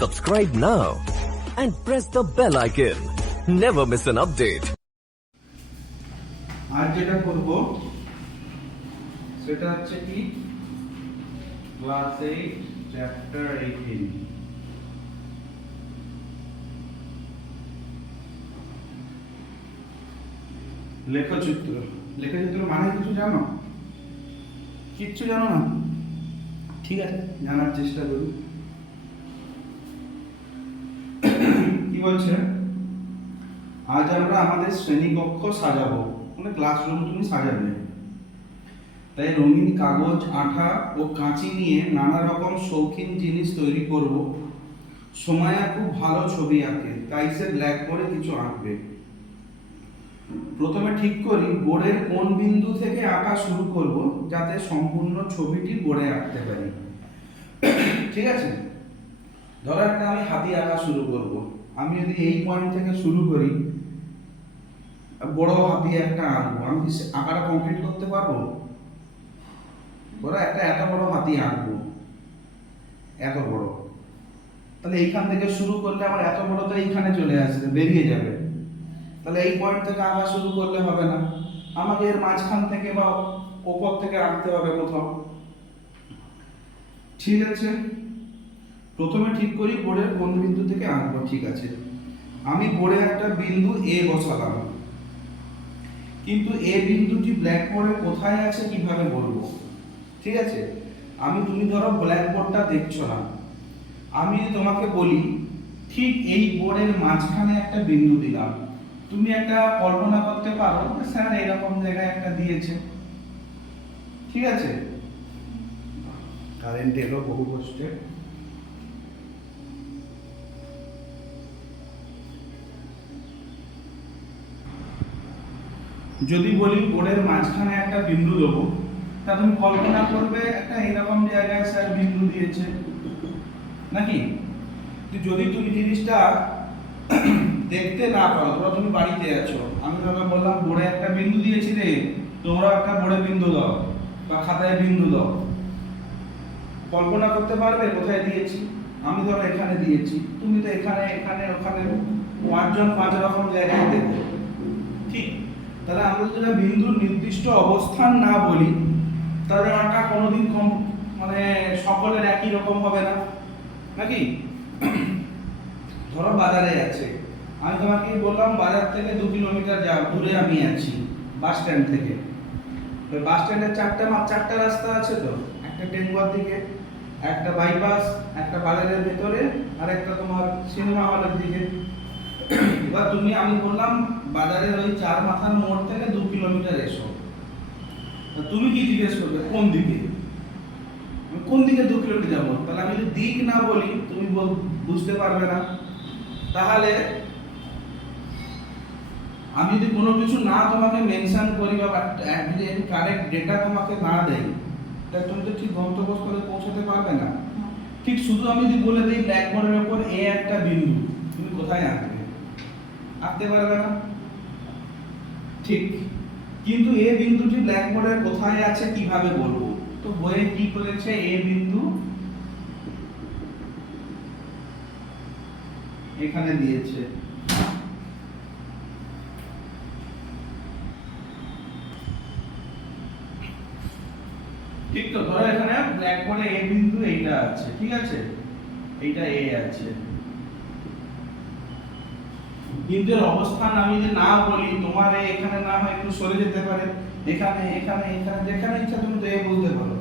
Subscribe now and press the bell icon. Never miss an update. आज যেটা করব সেটা হচ্ছে কি ক্লাস 8 চ্যাপ্টার 18 লেখচিত্র মানে কিছু জানো? কিচ্ছু জানো না? ঠিক আছে, জানার চেষ্টা করুন। কি বলছে, আজ আমরা আমাদের শ্রেণীকক্ষ সাজাবো, মানে ক্লাসরুম তুমি সাজাবে। তাই রঙিন কাগজ, আঠা ও কাঁচি নিয়ে নানা রকম শৌখিন জিনিস তৈরি করব। সোমায়া খুব ভালো ছবি আঁকে, তাই সে ব্ল্যাকবোর্ডে কিছু আঁকবে। প্রথমে ঠিক করি বোর্ডের কোন বিন্দু থেকে আঁকা শুরু করব, যাতে সম্পূর্ণ ছবিটি বোর্ডে আঁকতে পারি। ঠিক আছে, ধরো একটা আমি হাতি আঁকা শুরু করব। আমি যদি এই পয়েন্ট থেকে শুরু করি, বড় হাতি একটা আঁকবো, আমি কি আঁকাটা কমপ্লিট করতে পারবো? ধরো একটা এত বড় হাতি আঁকবো, এত বড়, তাহলে এইখান থেকে শুরু করলে আমার এত বড় তো এইখানে চলে আসবে, বেরিয়ে যাবে। তাহলে এই পয়েন্ট থেকে আঁকা শুরু করলে হবে না, আমাকে এর মাঝখান থেকে বা উপর থেকে আঁকতে হবে কোথাও। ঠিক আছে, প্রথমে ঠিক করি বোর্ডের কোন বিন্দু থেকে আঁকবো। ঠিক আছে, আমি বোর্ডে একটা বিন্দু এ বসালাম, কিন্তু এ বিন্দুটি ব্ল্যাকবোর্ডে কোথায় আছে কিভাবে বলবো? ঠিক আছে, তুমি ধরো ব্ল্যাকবোর্ডটা দেখছো না, আমি তোমাকে বলি ঠিক এই বোর্ডের মাঝখানে একটা বিন্দু দিলাম, তুমি একটা কল্পনা করতে পারো যে স্যার এরকম জায়গায় একটা দিয়েছে। ঠিক আছে, কারেন্ট এলো বহু কষ্টে। যদি বলি বোর্ডের মাঝখানে একটা বিন্দু দেবো, তা তুমি কল্পনা করবে একটা এরকম জায়গায় স্যার বিন্দু দিয়েছে নাকি? যদি তুমি জিনিসটা দেখতে না পারো, ধরো তুমি বাড়িতে আছো, আমি তোমাকে বললাম বোর্ডে একটা বিন্দু দিয়েছি রে, তোমরা একটা বোর্ডে বিন্দু দাও বা খাতায় বিন্দু দাও, কল্পনা করতে পারবে কোথায় দিয়েছি? আমি ধরো এখানে দিয়েছি, তুমি তো এখানে এখানে ওখানে পাঁচজন পাঁচ রকম জায়গায় দেখবে। ঠিক, তাহলে আমরা যদি বিন্দুর নির্দিষ্ট অবস্থান না বলি, তাহলে আঁকা কোনোদিন মানে সকলের একই রকম হবে না নাকি? ধরো বাজারে আছে, আমি তোমাকে বললাম বাজার থেকে 2 কিলোমিটার দূরে আমি আছি, বাস স্ট্যান্ড থেকে। বাস স্ট্যান্ডের চারটা রাস্তা আছে, তো একটা টেঙ্গুয়ার দিকে, একটা বাইপাস, একটা বাজারের ভেতরে, আর একটা তোমার সিনেমা হলের দিকে। এবার আমি বললাম বাজারের ওই 4 মাথার মোড় থেকে 2 কিলোমিটার এসো, তুমি কি জিজ্ঞেস করবে কোন দিকে? কোন দিকে 2 কিলোমিটার যাবো? তাহলে আমি যদি দিক না বলি তুমি বুঝতে পারবে না। তাহলে আমি যদি কোনো কিছু না তোমাকে মেনশন করি বা কারেক্ট ডেটা তোমাকে না দেই, তাহলে তুমি তো ঠিক গন্তব্যস্থলে পৌঁছাতে পারবে না। ঠিক শুধু আমি যদি বলে দিই ব্ল্যাকবোর্ডের উপর এ একটা বিন্দু, তুমি কোথায় আঁকতে পারবে না। ঠিক, কিন্তু এ বিন্দুটি ব্ল্যাকবোর্ডের কোথায় আছে কিভাবে বলবো? তো বইয়ে কি করেছে, এ বিন্দু এখানে দিয়েছে। ঠিক তো, ধরো এখানে ব্ল্যাকবোর্ডে এ বিন্দু এইটা আছে, ঠিক আছে, এইটা এ আছে, কিন্তু এর অবস্থান আমি যদি না বলি, তোমার এখানে না হয় একটু সরে যেতে পারে, এখানে এখানে এখানে যেখানে ইচ্ছা তুমি তো এ বলতে পারো।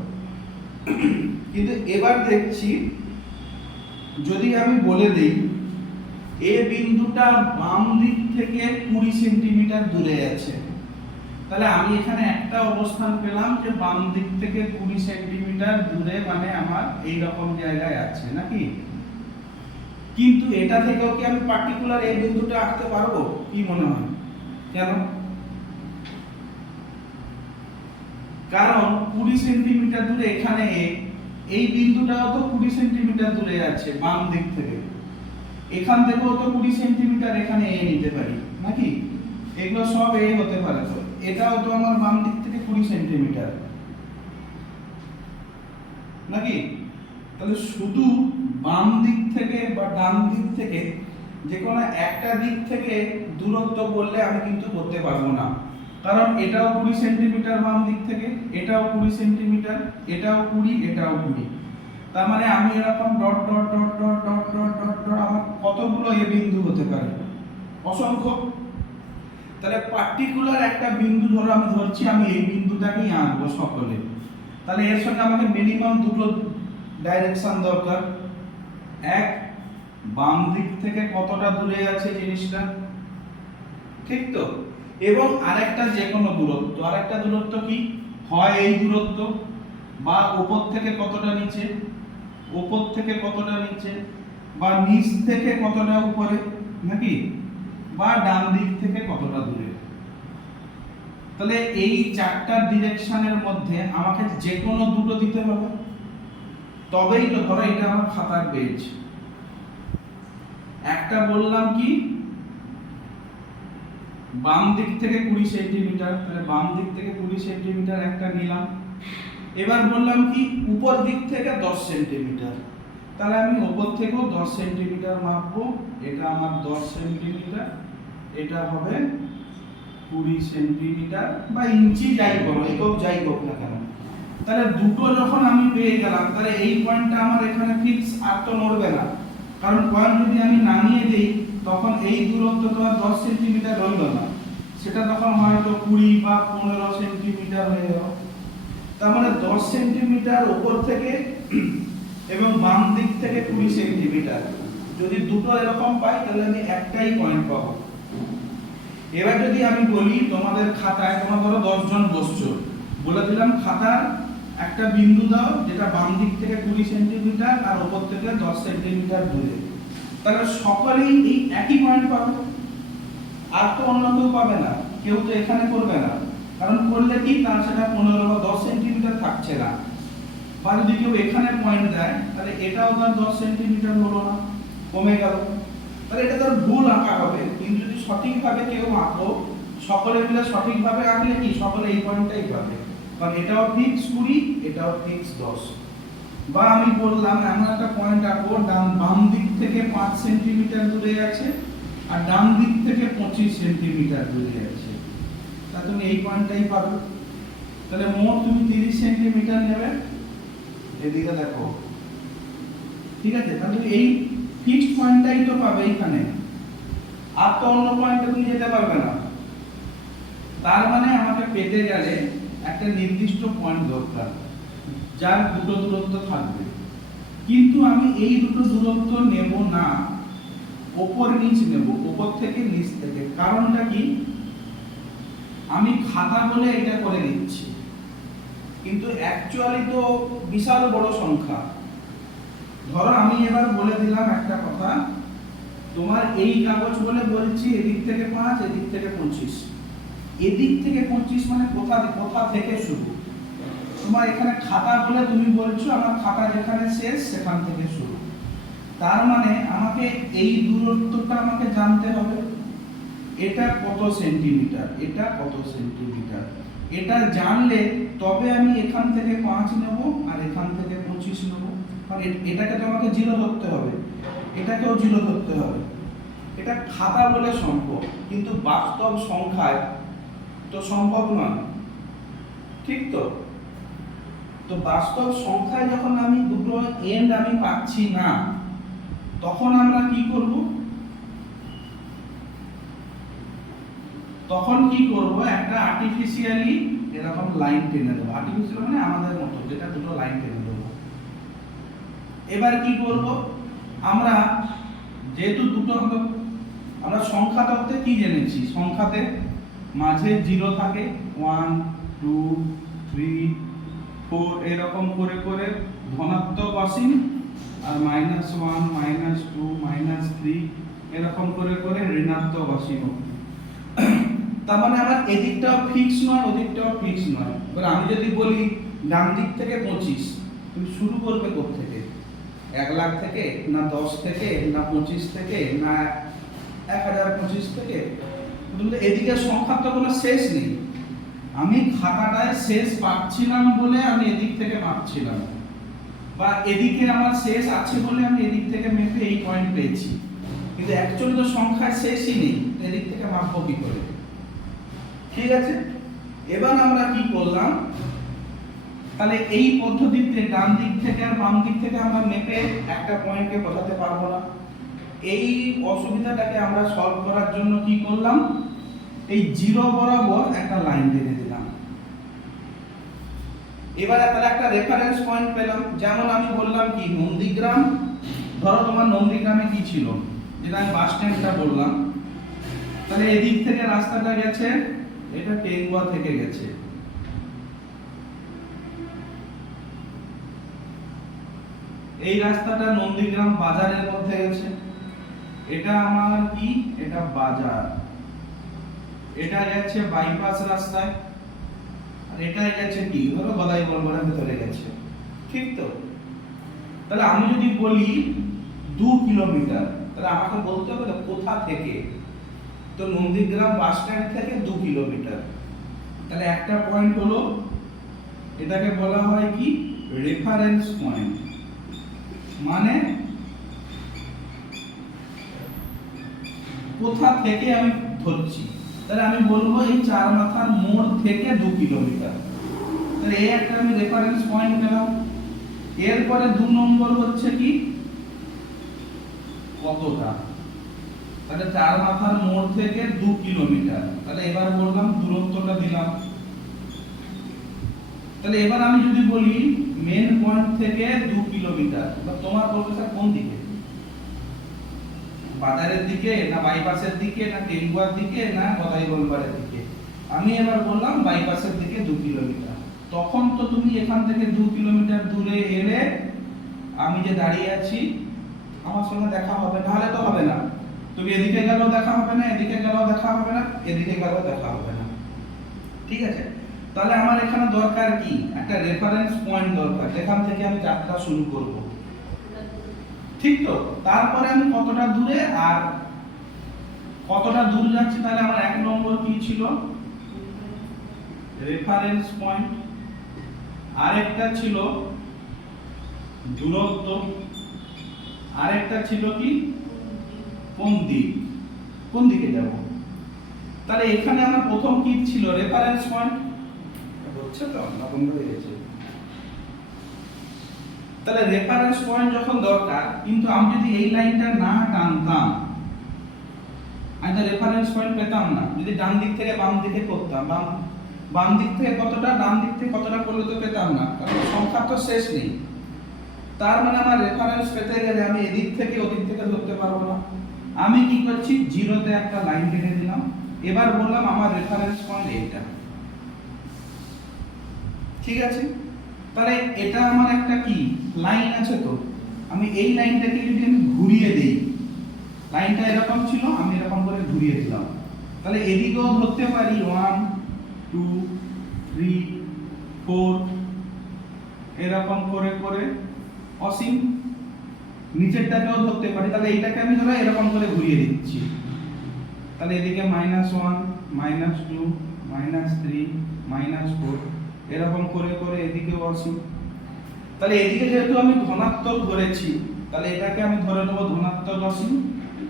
কিন্তু এবার দেখছি যদি আমি বলে দেই এ বিন্দুটা বাম দিক থেকে 20 সেন্টিমিটার দূরে আছে, তাহলে আমি এখানে একটা অবস্থান পেলাম যে বাম দিক থেকে 20 সেন্টিমিটার দূরে, মানে আমার এই রকম জায়গায় আছে নাকি? কিন্তু এটা থেকেও কি আমি পার্টিকুলার এই বিন্দুটা আঁকতে পারবো? কি মনে হয়, কেন? কারণ 20 সেন্টিমিটার দূরে এখানে এই বিন্দুটাও তো 20 সেন্টিমিটার দূরে আছে বাম দিক থেকে, এখান থেকেও তো 20 সেন্টিমিটার এখানে এ নিতে পারি নাকি? এগুলো সব এ হতে পারে, তো এটাও তো আমার বাম দিক থেকে 20 সেন্টিমিটার নাকি? তাহলে শুধু বাম দিক থেকে বা ডান দিক থেকে যে কোনো একটা দিক থেকে দূরত্ব বললে আমি কিন্তু করতে পারবো না, কারণ এটাও 20 সেন্টিমিটার বাম দিক থেকে, এটাও 20 সেন্টিমিটার, এটাও 20, এটাও 20। তার মানে আমি এরকম dot dot dot dot dot dot dot dot আমার কতগুলো এ বিন্দু হতে পারে? অসংখ্য। তাহলে পার্টিকুলার একটা বিন্দু ধরো আমি ধরছি, আমি এই বিন্দুটাকেই আঁকবো সকলে। তাহলে এর সঙ্গে আমাকে মিনিমাম দুটো ডাইরেকশন দরকার। এক, বাম দিক থেকে কতটা দূরে আছে জিনিসটা, ঠিক তো? এবং আরেকটা যে কোনো দূরত্ব, আরেকটা দূরত্ব কি হয়? এই দূরত্ব, বা উপর থেকে কতটা নিচে, উপর থেকে কতটা নিচে, বা নিচ থেকে কতটা উপরে, নাকি, বা ডান দিক থেকে কতটা দূরে। তাহলে এই চারটা ডিরেকশনের মধ্যে আমাকে যে কোনো দুটো দিতে হবে, তবেই তো ধরো এটা আমার খাতার পেজ। একটা বললাম কি বাম দিক থেকে 20 সেন্টিমিটার, তাহলে বাম দিক থেকে 20 সেন্টিমিটার একটা নিলাম। এবার বললাম কি উপর দিক থেকে 10 সেন্টিমিটার, তাহলে আমি উপর থেকেও 10 সেন্টিমিটার মাপবো। এটা আমার 10 সেন্টিমিটার, এটা হবে 20 সেন্টিমিটার বা ইঞ্চি, যাই করো একক যাই হোক না কেন। তাহলে দুটো যখন আমি পেয়ে গেলাম, তাহলে এই পয়েন্টটা আমার এখানে ফিক্স, আর তো নড়বে না। কারণ পয়েন্ট যদি আমি নামিয়ে দেই তখন এই দূরত্ব তো আর 10 সেন্টিমিটার রইল না, সেটা তখন হয়তো 20 বা 15 সেন্টিমিটার হয়ে গেল। তার মানে 10 সেন্টিমিটার উপর থেকে এবং বাম দিক থেকে 20 সেন্টিমিটার যদি দুটো এরকম পাই, তাহলে আমি একটাই পয়েন্ট পাবো। এবার যদি আমি বলি তোমাদের খাতায়, তোমরা ধরো 10 জন বসছো, বলে দিলাম খাতার একটা বিন্দু দাও যেটা বাম দিক থেকে 20 সেন্টিমিটার আর উপর থেকে 10 সেন্টিমিটার দূরে, তাহলে সকলেই এই একই পয়েন্ট পাবে, আর তো অন্য কেউ পাবে না, কেউ তো এখানে করবে না। কারণ করলে কি তার সেটা 15 বা 10 সেন্টিমিটার থাকছে না। বা যদি কেউ এখানে পয়েন্ট দেয়, তাহলে এটাও তার 10 সেন্টিমিটার হলো না, কমে গেল। তাহলে এটা তার ভুল আঁকা হবে। কিন্তু যদি সঠিকভাবে কেউ আঁকো, সকলে মিলে সঠিকভাবে আঁকলে কি সকলে এই পয়েন্টটাই পাবে, কারণ এটাও ফিক্স 20, এটাও ফিক্স 10। বা আমি বললাম এমন একটা পয়েন্ট আঁকো বাম দিক থেকে 5 সেন্টিমিটার দূরে আছে আর ডান দিক থেকে 25 সেন্টিমিটার দূরে আছে, তা তুমি এই পয়েন্টটাই পাবে। তাহলে মোট তুমি 30 সেন্টিমিটার নেবে, এদিকে দেখো, ঠিক আছে? তাহলে এই ফিক্সড পয়েন্টটাই তো পাবে এখানে, আর তো অন্য পয়েন্টে তুমি যেতে পারবে না। তার মানে আমাকে পেতে গেলে একটা নির্দিষ্ট পয়েন্ট দরকার যার দুটো দূরত্ব থাকবে। কিন্তু আমি এই দুটো দূরত্ব নেব না, উপর নিচ নেব, উপর থেকে নিচ থেকে। কারণটা কি? আমি খাতা বলে এটা করে দিচ্ছি, কিন্তু অ্যাকচুয়ালি তো বিশাল বড় সংখ্যা। ধরো আমি এবার বলে দিলাম একটা কথা, তোমার এই কাগজ বলে বলছি এদিক থেকে 5, এদিক থেকে 25। এদিক থেকে 25 মানে কোথা থেকে শুরু? তোমার এখানে খাতা বলে তুমি বলছো আমার খাতা যেখানে শেষ সেখান থেকে শুরু। তার মানে আমাকে এই দূরত্বটা আমাকে জানতে হবে, এটা কত সেন্টিমিটার, এটা কত সেন্টিমিটার। এটা জানলে তবে আমি এখান থেকে 5 নেব আর এখান থেকে 25 নেব। কারণ এটাকে তো আমাকে 0 ধরতে হবে, এটাকেও 0 ধরতে হবে। এটা খাতা বলে সম্ভব, কিন্তু বাস্তব সংখ্যায় তো সম্ভব নয়, ঠিক তো? তো বাস্তব সংখ্যায় যখন আমি দুটো এন্ড আমি পাচ্ছি না, তখন আমরা কি করব? তখন কি করব? একটা আর্টিফিশিয়ালি এরকম লাইন টেনে দেবো। আর্টিফিশিয়াল মানে আমাদের মতো, যেটা দুটো লাইন টেনে দেবো। এবার কি করব? আমরা যেহেতু দুটো আমরা সংখ্যা তত্ত্বে কি জেনেছি? সংখ্যাতে মাঝে 0 থাকে, 1 2 3 4 এরকম করে করে ধনাত্মক অসীম, আর -1 -2 -3 এরকম করে করে ঋণাত্মক অসীম। তার মানে আমার এদিকটাও ফিক্স নয়, ওদিকটাও ফিক্স নয়। এবার আমি যদি বলি ডান দিক থেকে 25, তুমি শুরু করবে কোথা থেকে? 1 লাখ থেকে, না 10 থেকে, না 25 থেকে, না 1025 থেকে? কিন্তু এদিকে সংখ্যার তো কোনো শেষ নেই। আমি খাতাটায় শেষ পাচ্ছিলাম বলে আমি এদিক থেকে মাপছিলাম। বা এদিকে আমার শেষ আছে বলে আমি এদিক থেকে মেপে এই পয়েন্ট পেয়েছি, কিন্তু অ্যাকচুয়ালি তো সংখ্যার শেষই নেই, এদিক থেকে মাপবো কি করে? ঠিক আছে, এবার আমরা কি করলাম, তাহলে এই পদ্ধতিতে ডান দিক থেকে আর বাম দিক থেকে আমরা মেপে একটা পয়েন্টকে বোঝাতে পারবো না। এই অসুবিধাটাকে আমরা সলভ করার জন্য কি করলাম, এই জিরো বরাবর একটা লাইন টেনে দিলাম। এবার তাহলে একটা রেফারেন্স পয়েন্ট পেলাম। যেমন আমি বললাম কি নন্দীগ্রাম, ধরো তোমার নন্দীগ্রামে কি ছিল, যেটা আমি বাস স্ট্যান্ডটা বললাম, তাহলে এদিক থেকে রাস্তাটা গেছে, এটা টেঙ্গুয়া থেকে গেছে, এই রাস্তাটা নন্দীগ্রাম বাজারের মধ্যে গেছে, এটা আমার কি, এটা বাজার, এটা গেছে বাইপাস রাস্তায়, আর এটা গেছে কি, ধরো গদাই বলবনের ভিতরে গেছে। ঠিক তো? তাহলে আমি যদি বলি 2 কিলোমিটার, তাহলে আমাকে বলতে হবে কোথা থেকে, তো নন্দীগ্রাম বাস স্ট্যান্ড থেকে 2 কিলোমিটার। তাহলে একটা পয়েন্ট হলো, এটাকে বলা হয় কি রেফারেন্স পয়েন্ট, মানে কোথা থেকে আমি ধরছি। তাহলে আমি বলবো এই চার মাথার মোড় থেকে 2 কিলোমিটার, তাহলে এই একটা আমি রেফারেন্স পয়েন্ট পেলাম। এরপরে 2 নম্বর হচ্ছে কি কতটা, তাহলে চার মাথার মোড় থেকে 2 কিলোমিটার, তাহলে এবার বললাম দূরত্বটা দিলাম। তাহলে এবার আমি যদি বলি মেন পয়েন্ট থেকে 2 কিলোমিটার, তোমার বলবে স্যার কোন দিকে, বাজারের দিকে না বাইপাসের দিকে না টেঙ্গুয়ার দিকে না গদাই গোলবারের দিকে, আমি এবার বললাম বাইপাসের দিকে 2 কিলোমিটার। তখন তো তুমি এখান থেকে 2 কিলোমিটার দূরে এলে আমি যে দাঁড়িয়ে আছি আমার সঙ্গে দেখা হবে, নাহলে তো হবে না, তুমি এদিকে গেলেও দেখা হবে না, এদিকে গেলেও দেখা হবে না, এদিকে গেলেও দেখা হবে না। ঠিক আছে, তাহলে আমার এখানে দরকার কি একটা রেফারেন্স পয়েন্ট দরকার, যেখান থেকে আমি যাত্রা শুরু করব। ঠিক তো? তারপরে আমি কতটা দূরে আর কতটা দূর যাচ্ছি, তাহলে আমার 1 নম্বর কি ছিল রেফারেন্স পয়েন্ট, আরেকটা ছিল দূরত্ব, আরেকটা ছিল কি কোন দিক, কোন দিকে যাব। তাহলে এখানে আমার প্রথম কি ছিল রেফারেন্স পয়েন্ট, হচ্ছে তো না বন্ধ হয়ে গেছে। তাহলে রেফারেন্স পয়েন্ট যখন দরকার, কিন্তু আমি যদি এই লাইনটা না টানতাম আমি তো রেফারেন্স পয়েন্ট পেতাম না। যদি ডান দিক থেকে বাম দিকে করতাম, বাম দিক থেকে কতটা ডান দিক থেকে কতটা করলে তো পেতাম না, কারণ সংখ্যা তো শেষ নেই। তার মানে আমার রেফারেন্স পেতে গেলে আমি এদিক থেকে ওদিক থেকে ধরতে পারবো না। আমি কি করছি, জিরোতে একটা লাইন টেনে দিলাম, এবার বললাম আমার রেফারেন্স পয়েন্ট এইটা। ঠিক আছে, তাহলে এটা আমার একটা কি লাইন আছে, তো আমি এই লাইনটাকে যদি আমি ঘুরিয়ে দেই, লাইনটা এরকম ছিল আমি এরকম করে ঘুরিয়ে দিলাম, তাহলে এদিকেও ধরতে পারি 1 2 3 4 এরকম করে করে অসীম, নিচেরটাকেও ধরতে পারি, তাহলে এইটাকে আমি ধরো এরকম করে ঘুরিয়ে দিচ্ছি, তাহলে এদিকে -1 -2 -3 -4 এরকম করে করে এদিকেও অসীম। তাহলে এদিকে যেহেতু আমি ধনাত্মক ধরেছি, তাহলে এটাকে আমি ধরে নেব ধনাত্মক অসীম,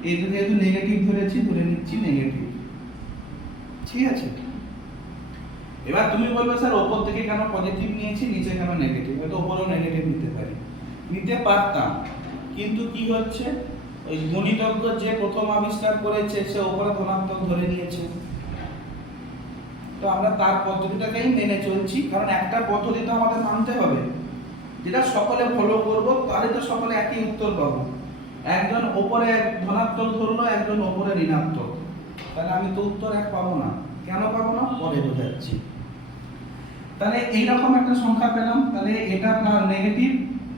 এইদিকে যেহেতু নেগেটিভ ধরেছি ধরে নিচ্ছি নেগেটিভ। ঠিক আছে, এবার তুমি বলবে স্যার ওপর থেকে কেন পজিটিভ নিয়েছি নিচে কেন নেগেটিভ, হয়তো ওপরেও নেগেটিভ নিতে পারি, নিতে পারতাম, কিন্তু কি হচ্ছে ওই গণিতজ্ঞ যে প্রথম আবিষ্কার করেছে সে ওপরে ধনাত্মক ধরে নিয়েছে, তো আমরা তার পদ্ধতিটাকেই মেনে চলছি, কারণ একটা পদ্ধতি তো আমাদের মানতে হবে, যেটা সকলে ফলো করব, তাহলে তো সকলে একই উত্তর পাবো। একজন ওপরে ধনাত্মক ধরলো, একজন ওপরে ঋণাত্মক, তাহলে আমি তো উত্তর এক পাবো না। কেন পাবো না পরে বোঝাচ্ছি। তাহলে এইরকম একটা সংখ্যা পেলাম, তাহলে এটা নেগেটিভ,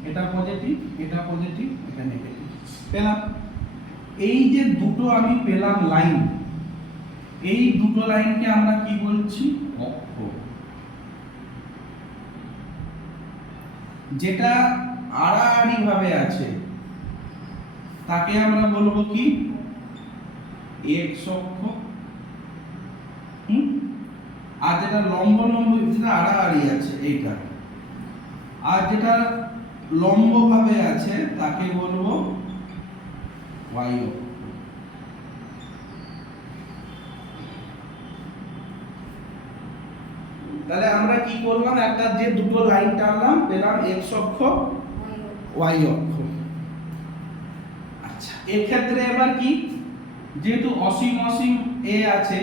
এটা পজিটিভ, এটা পজিটিভ, এটা নেগেটিভ পেলাম। এই যে দুটো আমি পেলাম লাইন, এই দুটো লাইনকে আমরা কি বলছি অক্ষ, যেটা আড়াআড়ি ভাবে আছে তাকে আমরা বলবো কি এক্স অক্ষ, আর যেটা লম্ব লম্ব যেটা আড়াআড়ি আছে এইটা, আর যেটা লম্বভাবে আছে তাকে বলবো y অক্ষ। তাহলে আমরা কি করলাম, একটা যে দুটো লাইন টানলাম পেলাম x অক্ষ y অক্ষ। আচ্ছা, এর ক্ষেত্রে এবার কি, যেহেতু অসীম অসীম এ আছে,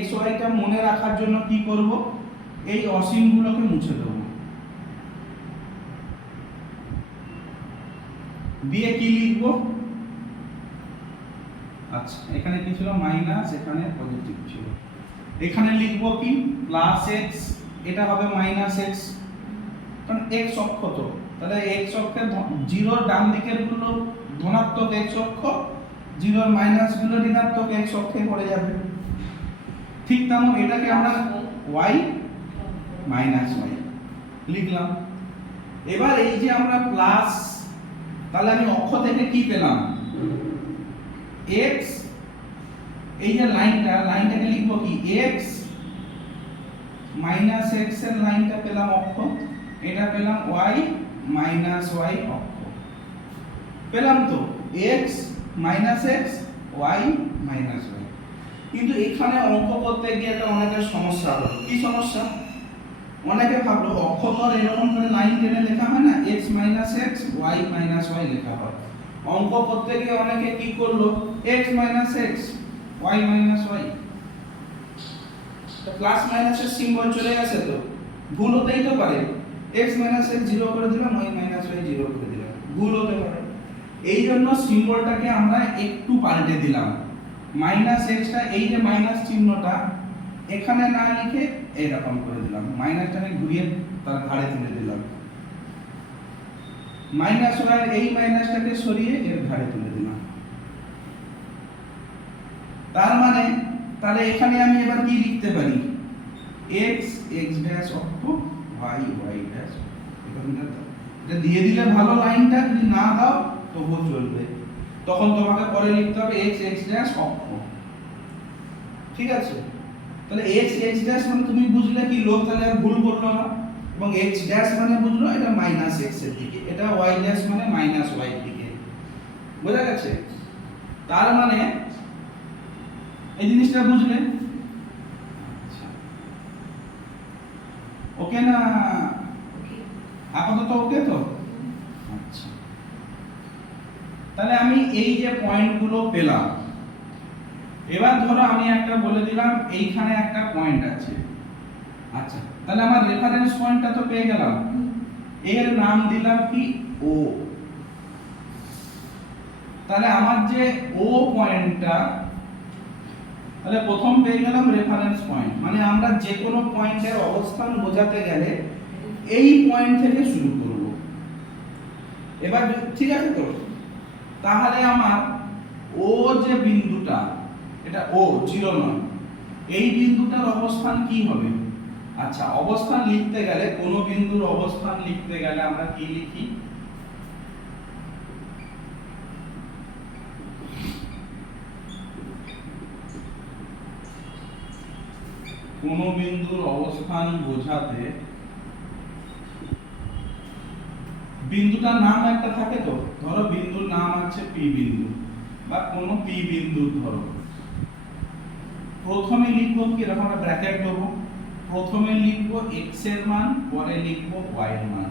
x y টা মনে রাখার জন্য কি করব, এই অসীম গুলোকে মুছে দেব, দিয়ে কি লিখব, আচ্ছা এখানে কি ছিল মাইনাস, এখানে পজিটিভ ছিল, এখানে লিখব কি প্লাস x, এটা হবে মাইনাস x, কারণ x অক্ষ তো, তাহলে x অক্ষের জিরোর ডান দিকের গুলো ধনাত্মক x অক্ষ, জিরোর মাইনাস গুলো ঋণাত্মক x অক্ষে পড়ে যাবে। ঠিক তেমন এটাকে আমরা y মাইনাস y লিখলাম। এবার এই যে আমরা প্লাস, তাহলে আমি অক্ষ থেকে কি পেলাম x, এই যে লাইনটাকে লিখবো কি x মাইনাস x এর লাইনটা পেলাম অক্ষ, এটা পেলাম y মাইনাস y অক্ষ, পেলাম তো x minus x y minus y। কিন্তু এখানে অঙ্ক করতে গিয়ে একটা অনেকের সমস্যা হলো। কি সমস্যা? অনেকে ভাবলো অক্ষ তো এরকম করে লাইন টেনে লেখা হয় না, x minus x y minus y লেখা হয়। অঙ্ক করতে গিয়ে অনেকে কি করলো, x minus x y minus y, তো প্লাস মাইনাসের সিম্বল চলে গেছে, তো ভুল হতেই তো পারে, x মাইনাস x 0 করে দিলাম, y মাইনাস y 0 করে দিলাম, ভুল হতে পারে। এই জন্য সিম্বলটাকে আমরা একটু পাল্টে দিলাম, মাইনাস x টা এই যে মাইনাস চিহ্নটা এখানে না লিখে এরকম করে দিলাম, মাইনাসটাকে ঘুরিয়ে তার ঘাড়ে তুলে দিলাম, মাইনাস y এর এই মাইনাসটাকে সরিয়ে এর ঘাড়ে তুলে দিলাম। তার মানে তাহলে এখানে আমি এবার কি লিখতে পারি, x x ড্যাশ অক্ষ y y ড্যাশ, এটা দিয়ে দিলে ভালো লাইনটা, যদি না দাও তবুও চলবে, তখন তোমাকে পরে লিখতে হবে x x ড্যাশ অক্ষ। ঠিক আছে, তাহলে x x ড্যাশ মানে তুমি বুঝলে কি লোক, তাহলে আর ভুল করলো না, এবং x ড্যাশ মানে বুঝলো এটা মাইনাস x এর দিকে, এটা y ড্যাশ মানে মাইনাস y এর দিকে, বোঝা গেছে? তার মানে এই জিনিসটা বুঝলে, আচ্ছা ওকে না, আপাতত ওকে তো, আচ্ছা তাহলে আমি এই যে পয়েন্টগুলো পেলাম, এবার ধরো আমি একটা বলে দিলাম এইখানে একটা পয়েন্ট আছে, আচ্ছা তাহলে আমার রেফারেন্স পয়েন্টটা তো পেয়ে গেলাম, এর নাম দিলাম কি ও। তাহলে আমার যে ও পয়েন্টটা, তাহলে প্রথম পেয়ে গেলাম রেফারেন্স পয়েন্ট, মানে আমরা যে কোনো পয়েন্টের অবস্থান বোঝাতে গেলে এই পয়েন্ট থেকে শুরু করব। এবার ঠিক আছে তো, তাহলে আমার ও যে বিন্দুটা, এটা ও 0 নয়, এই বিন্দুটার অবস্থান কি হবে? আচ্ছা অবস্থান লিখতে গেলে, কোন বিন্দুর অবস্থান লিখতে গেলে আমরা কি লিখি, কোন বিন্দুর অবস্থান বোঝাতে বিন্দুটার নাম একটা থাকে তো, ধরো বিন্দুর নাম আছে পি বিন্দু বা কোন পি বিন্দু, ধরো প্রথমে লিখবো কি, এরকম একটা ব্র্যাকেট দেবো, প্রথমে লিখবো x এর মান, পরে লিখবো y এর মান,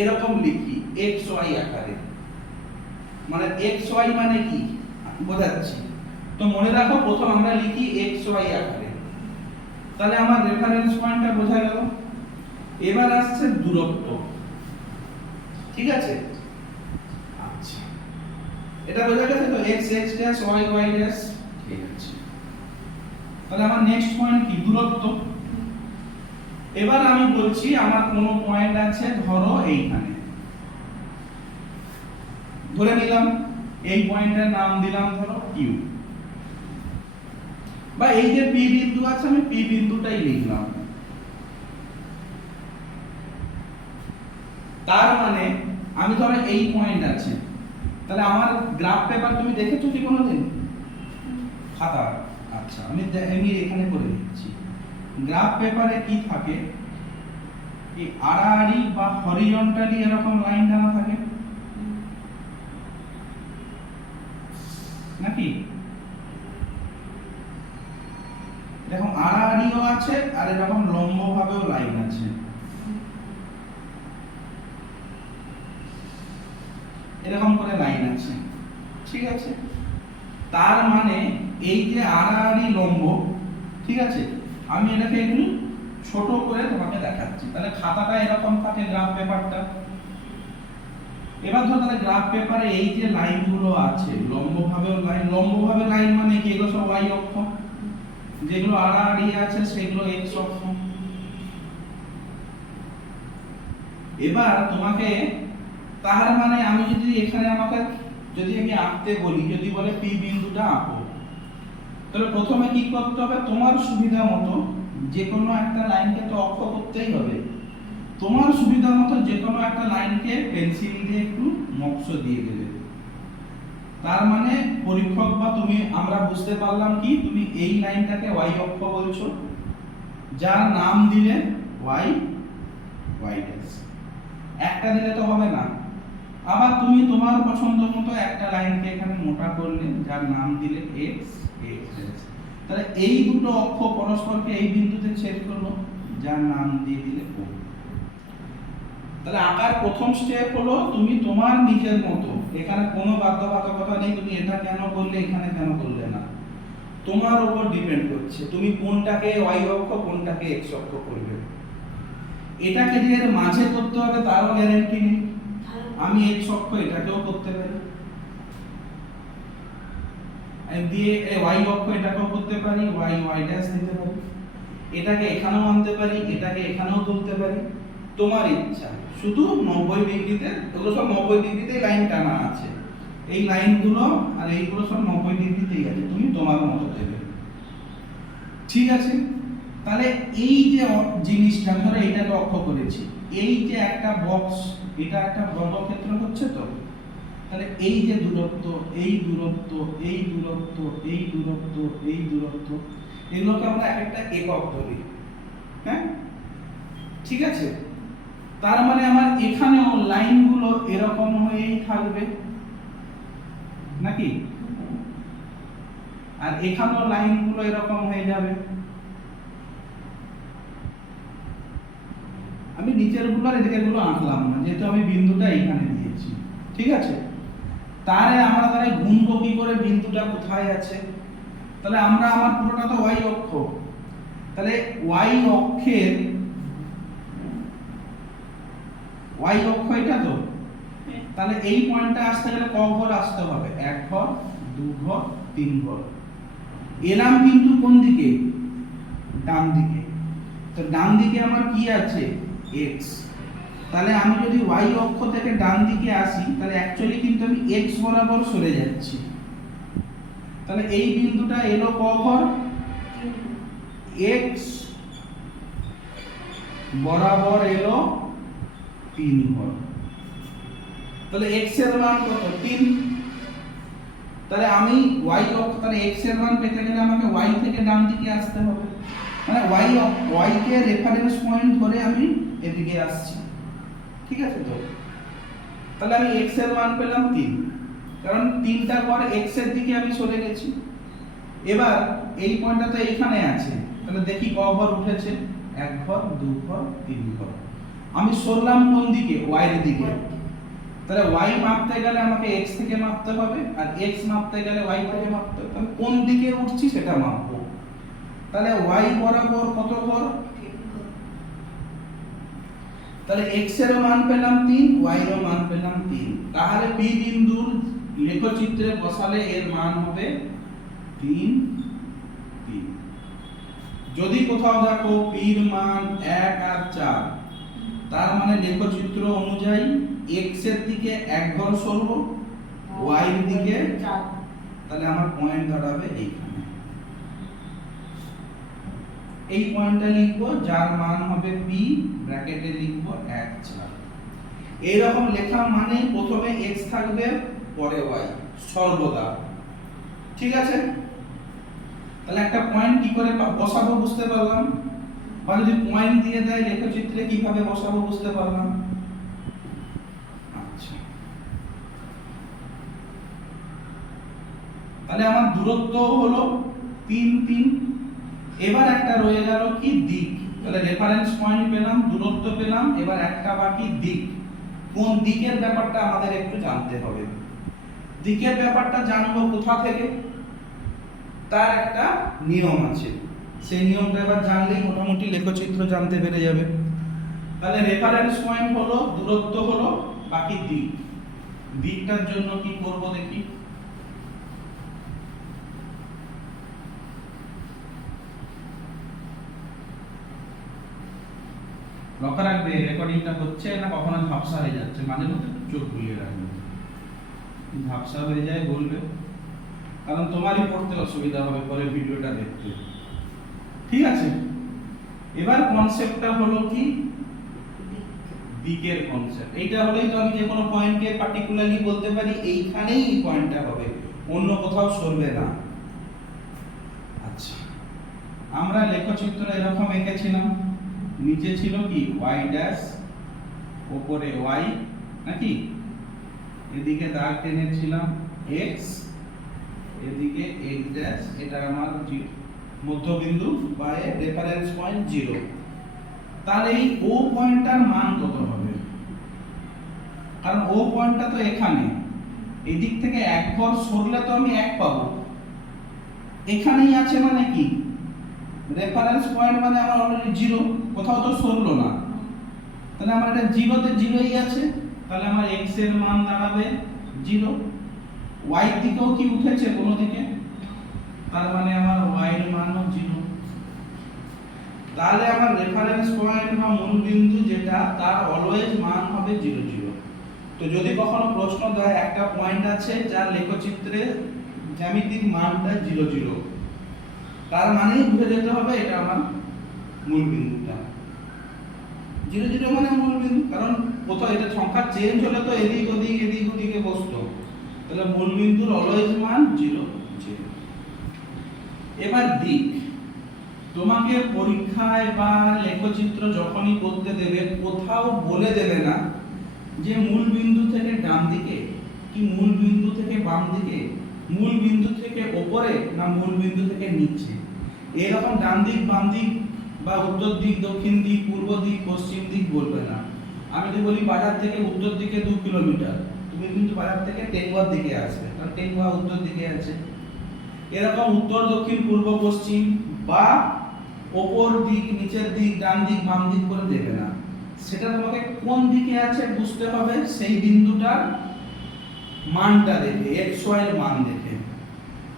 এরকম লিখি x y আকারে, মানে x y মানে কি বোঝাচ্ছি, তো মনে রাখো প্রথম আমরা লিখি x y আকারে, তাহলে আমার রেফারেন্স পয়েন্টটা বোঝা গেল। এবার আসছে দূরত্ব, ঠিক আছে, আচ্ছা এটা বোঝা গেছে তো, x x dash y y dash, ঠিক আছে। তাহলে আমার নেক্সট পয়েন্ট কি, দূরত্ব। এবার আমি বলছি আমার কোন পয়েন্ট আছে, ধরো এইখানে, ধরে নিলাম এই পয়েন্টের নাম দিলাম ধরো q, বা এই যে পি বিন্দু আছে আমি পি বিন্দুটাই লিখলাম। তার মানে আমি ধরো এই পয়েন্ট আছে, তাহলে আমার গ্রাফ পেপার তুমি দেখেছো কি কোনোদিন খাতা? আচ্ছা আমি এখানে করে দিচ্ছি, গ্রাফ পেপারে কি থাকে, এই আড়াআড়ি বা হরিজন্টালি এরকম লাইন টানা থাকে নাকি? দেখো আড়াআড়িও আছে আর এরকম লম্বভাবেও লাইন আছে। এরকম করে লাইন আছে, ঠিক আছে? তার মানে এই যে আড়াআড়ি লম্ব, ঠিক আছে, আমি এটাকে একটু ছোট করে তোমাকে দেখাচ্ছি। তাহলে খাতাটা এরকম থাকে, গ্রাফ পেপারটা। এবার ধরো তাহলে গ্রাফ পেপারে এই যে লাইনগুলো আছে, লম্বভাবে লাইন মানে কি? এগুলো সব y অক্ষ, যেগুলো আড়াআড়ি আছে সেগুলো x অক্ষ। এবার তোমাকে, তার মানে আমি যদি এখানে যদি আমি আঁকতে বলি, যদি বলে P বিন্দুটা আঁকো, তাহলে প্রথমে কি করতে হবে? তোমার সুবিধা মতো যে কোনো একটা লাইনকে তো অক্ষ করতেই হবে। তোমার সুবিধা মতো যে কোনো একটা লাইনকে পেন্সিল দিয়ে একটু মক্স দিয়ে দেবে। তার মানে পরীক্ষক বা তুমি, আমরা বুঝতে পারলাম কি তুমি এই লাইনটাকে y অক্ষ বলছো, যার নাম দিলে y ড্যাশ। একটা দিলে তো হবে না, আবার তুমি তোমার পছন্দ মতো একটা লাইনকে এখানে মোটা করলে, যার নাম দিলে x ড্যাশ। তাহলে এই দুটো অক্ষ পরস্পরকে এই বিন্দুতে ছেদ করলো, যার নাম দিয়ে দিলে o। তাহলে আঁকার প্রথম স্টেপ হলো তুমি তোমার নিজের মতো, এখানে কোনো বাধ্যবাধকতা নেই তুমি এটা কেন করলে এখানে কেন করলে না, তোমার উপর ডিপেন্ড করছে তুমি কোনটাকে y অক্ষ কোনটাকে x অক্ষ করবে। এটাকে যে এর মাঝে করতে হবে তারও গ্যারান্টি নেই, আমি x অক্ষ এটাকেও করতে পারি, দিয়ে y অক্ষ এটাকেও করতে পারি, y ড্যাশ দিতে পারি, এটাকে এখানেও আনতে পারি, এটাকে এখানেও তুলতে পারি, তোমার ইচ্ছা। শুধু 90 ডিগ্রিতে, এগুলো সব 90 ডিগ্রিতেই লাইন টানা আছে, এই লাইনগুলো আর এইগুলো সব 90 ডিগ্রিতেই আছে, তুমি তোমার মতো দেবে, ঠিক আছে? তাহলে এই যে জিনিসটা, ধরো এইটাকে অক্ষ করেছি, এই যে একটা বক্স, এটা একটা বর্গক্ষেত্র হচ্ছে তো, তাহলে এই যে দূরত্ব, এই দূরত্ব, এই দূরত্ব, এই দূরত্ব, এই দূরত্ব, এগুলোকে আমরা একটা একক ধরি, হ্যাঁ, ঠিক আছে? তার মানে আমার এখানেও লাইনগুলো এরকম হয়েই থাকবে নাকি? আর এখানেও লাইনগুলো এরকম হয়ে যাবে। আমি নিচের গুলো আর এদিকের গুলো আঁকলাম না, যেহেতু আমি বিন্দুটা এইখানে দিয়েছি, ঠিক আছে? তারে আমরা তাহলে গুনবো কি করে বিন্দুটা কোথায় আছে? তাহলে আমার পুরোটা তো y অক্ষ, তাহলে y অক্ষের y অক্ষ এটা তো, তাহলে এই পয়েন্টটা আসতে গেলে ক ঘর আসতে হবে? 1 ঘর, 2 ঘর, 3 ঘর। এলাম কিন্তু কোন দিকে? ডান দিকে। তো ডান দিকে আমার কি আছে? x। তাহলে আমি যদি y অক্ষ থেকে ডান দিকে আসি, তাহলে অ্যাকচুয়ালি কিন্তু আমি x বরাবর সরে যাচ্ছি। তাহলে এই বিন্দুটা এলো ক ঘর? x বরাবর এলো 3 ঘর। তাহলে x এর মান কত? 3। তাহলে আমি y অক্ষ, তাহলে x এর মান পেতে গেলে আমাকে y থেকে ডান দিকে আসতে হবে, মানে y কে রেফারেন্স পয়েন্ট ধরে আমি এদিকে আসছি, ঠিক আছে তো? তাহলে আমি x এর মান পেলাম 3, কারণ 3টা ঘর x এর দিকে আমি সরে গেছি। এবার এই পয়েন্টটা তো এইখানে আছে, তাহলে দেখি ক ঘর উঠেছে? 1 ঘর, 2 ঘর, 3 ঘর। আমি সরলাম কোন দিকে? y এর দিকে। তাহলে y মাপতে গেলে আমাকে x থেকে মাপতে হবে, আর x মাপতে গেলে y থেকে মাপতে হবে। তাহলে কোন দিকে উঠছি সেটা মাপবো। তাহলে y বরাবর কত ঘর? তাহলে x এর মান পেলাম 3, y এর মান পেলাম 3। তাহলে p বিন্দুর লেখচিত্রে বসালে এর মান হবে 3, 3। যদি কোথাও দেখো p এর মান 1 আর 4, তার মানে লেখচিত্র অনুযায়ী x এর দিকে 1 ঘর সরবো, y এর দিকে 4, তাহলে আমার পয়েন্ট দাঁড়াবে এইখানে। এই পয়েন্টটা লিখবো, যার মান হবে p, ব্র্যাকেটে লিখবো 1, 4। এইরকম লেখা মানে প্রথমে x থাকবে, পরে y, সর্বদা, ঠিক আছে? তাহলে একটা পয়েন্ট কি করে বসাবো বুঝতে পারলাম। বা যদি পয়েন্ট দিয়ে দেয় লেখচিত্রে কিভাবে বসাবো বুঝতে পারলাম। আচ্ছা, তাহলে আমার দূরত্ব হলো 3 3। এবার একটা রয়ে গেল কি দিক। তাহলে রেফারেন্স পয়েন্ট পেলাম, দূরত্ব পেলাম, এবার একটা বাকি দিক। কোন দিকের ব্যাপারটা আমাদের একটু জানতে হবে। দিকের ব্যাপারটা জানবো কোথা থেকে, তার একটা নিয়ম আছে। সেই নিয়মটা এবার জানলেই মোটামুটি লেখচিত্র জানতে পেরে যাবে। তাহলে রেফারেন্স পয়েন্ট হলো, দূরত্ব হলো, বাকি দিক। দিকটার জন্য কি করব দেখি। লক্ষ্য রাখবে রেকর্ডিংটা হচ্ছে না কখনো ঝাপসা হয়ে যাচ্ছে, মাঝে মধ্যে চোখ বুলিয়ে রাখবে। ঝাপসা হয়ে যায় বলবে, কারণ তোমারই পড়তে অসুবিধা হবে পরে ভিডিওটা দেখতে। ঠিক আছে, এবার কনসেপ্টটা হলো কি দিকের কনসেপ্ট। এইটা হলেই তো আমি যে কোনো পয়েন্টকে পার্টিকুলারলি বলতে পারি এইখানেই এই পয়েন্টটা হবে, অন্য কোথাও সরবে না। আচ্ছা, আমরা লেখচিত্র এরকম এঁকেছিলাম, নিচে ছিল কি y ড্যাশ, উপরে y নাকি, এদিকে দাগ টেনেছিলাম x, এদিকে x ড্যাশ, এটা আমার মধ্যবিন্দু বা রেফারেন্স পয়েন্ট 0। তাহলে এই ও পয়েন্টটার মান কত হবে? কারণ ও পয়েন্টটা তো এখানে, এই দিক থেকে এক ঘর সরলে তো আমি 1 পাবো, এখানেই আছে মানে কি রেফারেন্স পয়েন্ট মানে আমার অলরেডি 0, কোথাও তো সরলো না। তাহলে আমার এটা 0 তে 0ই আছে, তাহলে আমার x এর মান দাঁড়াবে 0। y দিকেও কি উঠেছে কোন দিকে, তার মানে আমার y এর মানও 0। তাহলে আমার রেফারেন্স পয়েন্ট বা মূল বিন্দু যেটা, তার অলওয়েজ মান হবে 0 0। তো যদি কখনো প্রশ্ন দেয় একটা পয়েন্ট আছে যার লেখচিত্রে জ্যামিতিক মানটা 0 0, তার মানেই বুঝে যেতে হবে এটা আমার মূল বিন্দুটা। 0 0 মানে মূল বিন্দু, কারণ কোথাও এটা সংখ্যা চেঞ্জ হলে তো এদিক ওদিকে বসতো। তাহলে মূল বিন্দুর অলওয়েজ মান 0 0। এবার দিক, তোমাকে পরীক্ষায় বা লেখচিত্র যখনই করতে দেবে কোথাও বলে দেবে না যে মূল বিন্দু থেকে ডান দিকে কি মূল বিন্দু থেকে বাম দিকে, মূল বিন্দু থেকে উপরে না মূল বিন্দু থেকে নিচে। এরকম ডান দিক বাম দিক বা উত্তর দিক দক্ষিণ দিক পূর্ব দিক পশ্চিম দিক বলবে না। আমি যদি বলি বাজার থেকে উত্তর দিকে 2 কিলোমিটার, তুমি কিন্তু বাজার থেকে টেঙ্গুয়ার দিকে আসবে, কারণ টেঙ্গুয়া উত্তর দিকে আছে। এরকম উত্তর দক্ষিণ পূর্ব পশ্চিম বা উপর দিক নিচের দিক ডান দিক বাম দিক করে দেবে না। সেটা তোমাকে কোন দিকে আছে বুঝতে হবে, সেই বিন্দুটার মানটা দেখে, xy এর মান দেখে।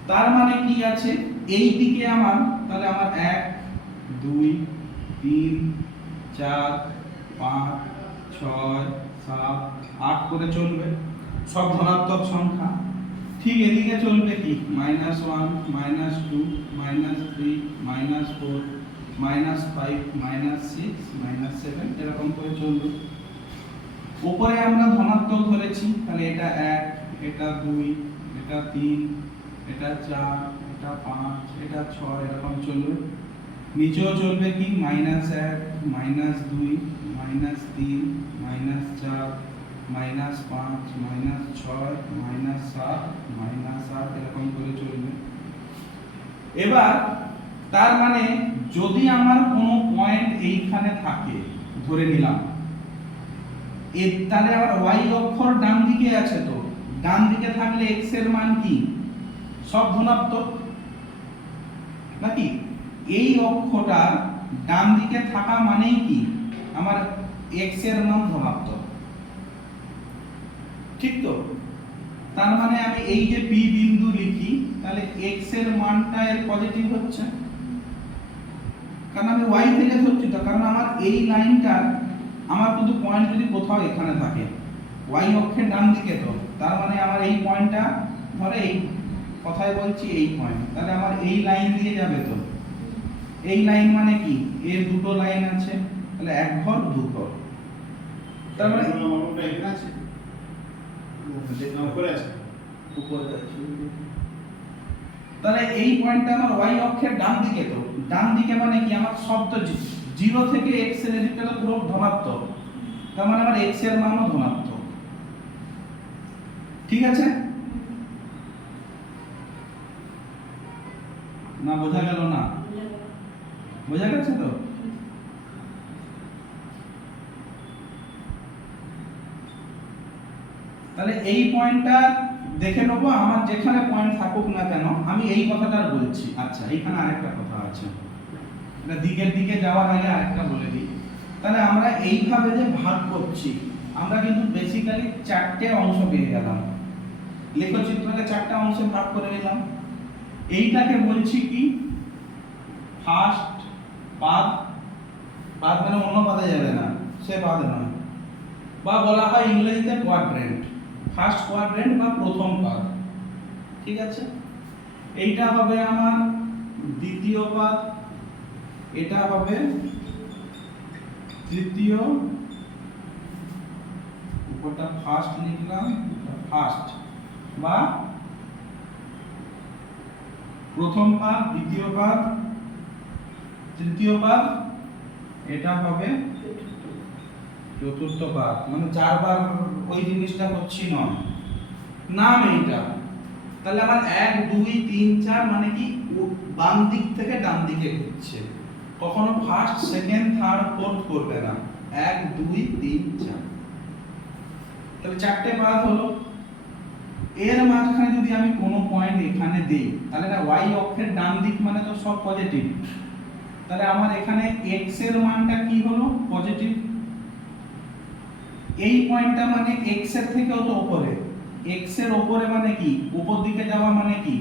তার মানে কি আছে, এই দিকে আমার, তাহলে আমার 1 2 3 4 5 6 7 8 করে চলবে, সব ধনাত্মক সংখ্যা। ঠিক এদিকে চলবে কি -1 -2 -3 -4 -5 -6 -7 এরকম করে চলবে। উপরে আমরা ধনাত্মক ধরেছি, তাহলে এটা 1, এটা 2, এটা 3, এটা 4, এটা 5, এটা 6 এরকম চলবে। নিচেও চলবে কি -1 -2 -3 -4 -5 -6 -7 -8 এরকম করে চলবে। এবার তার মানে যদি আমার কোনো পয়েন্ট এইখানে থাকে ধরে নিলাম, তাহলে আবার y অক্ষর ডান দিকে আছে, তো ডান দিকে থাকলে x এর মান কি সব ধনাত্মক নাকি। এই অক্ষটা ডান দিকে থাকা মানেই কি আমার x এর মান ধনাত্মক, ঠিক তো। তার মানে আমি এই যে p বিন্দু লিখি, তাহলে x এর মানটা এর পজিটিভ হচ্ছে, কারণ আমি y থেকে ধরছি তো, কারণ আমার এই লাইনটা আমার কিন্তু পয়েন্ট যদি কোথাও এখানে থাকে y অক্ষের ডান দিকে, তো তার মানে আমার এই পয়েন্টটা ধরে এই কথাই বলছি এই পয়েন্ট, তাহলে আমার এই লাইন দিয়ে যাবে। তো এই লাইন মানে কি এর দুটো লাইন আছে, তাহলে এক ঘর দু ঘর, তার মানে এখানে আছে উপরে আছে উপরে আছে। তাহলে এই পয়েন্টটা আমার y অক্ষের ডান দিকে, তো ডান দিকে মানে কি আমার সব তো 0 থেকে x এর এদিকটা তো পুরো ধনাত্মক, তার মানে আমার x এর মানও ধনাত্মক। ঠিক আছে না? বোঝা গেল না? বোঝা গেছে তো? তাহলে এই পয়েন্টটা দেখে নেবো, আমার যেখানে পয়েন্ট থাকুক না কেন আমি এই কথাটা বলছি। আচ্ছা এইখানে আরেকটা কথা আছে, এটা দিকের দিকে যাওয়ার আগে আরেকটা বলে দিই। তাহলে আমরা এইভাবে যে ভাগ করছি, আমরা কিন্তু বেসিক্যালি 4টে অংশ পেয়ে গেলাম। লেখচিত্রকে 4টা অংশে ভাগ করে নিলাম। এইটাকে বলছি কি ফার্স্ট পাদ। পাদ মানে অন্য পাদে যাবে না, সে পাদ নয়, বা বলা হয় ইংরেজিতে কোয়াড্রেন্ট, ফার্স্ট কোয়াড্রেন্ট বা প্রথম পাদ। ঠিক আছে, এইটা হবে আমার দ্বিতীয় পাদ, এটা হবে তৃতীয়, উপরটা ফার্স্ট লিখলাম, ফার্স্ট বা প্রথম পাদ, দ্বিতীয় পাদ, তৃতীয় পাদ, এটা হবে চতুর্থ পাদ। মানে 4বার ওই জিনিসটা করছি না, নাম এইটা। তাহলে আমার 1 2 3 4 মানে কি বাম দিক থেকে ডান দিকে ঘুরছে, কখনো ফার্স্ট সেকেন্ড থার্ড ফোর্থ করবে না। 1 2 3 4, তাহলে 4টে পাদ হলো। এর মাঝখানে যদি আমি কোনো পয়েন্ট এখানে দেই, তাহলে না y অক্ষের ডান দিক মানে তো সব পজিটিভ, তাহলে আমার এখানে x এর মানটা কি হলো পজিটিভ। এই পয়েন্টটা মানে x এর থেকেও তো উপরে, x এর উপরে মানে কি উপর দিকে যাওয়া মানে কি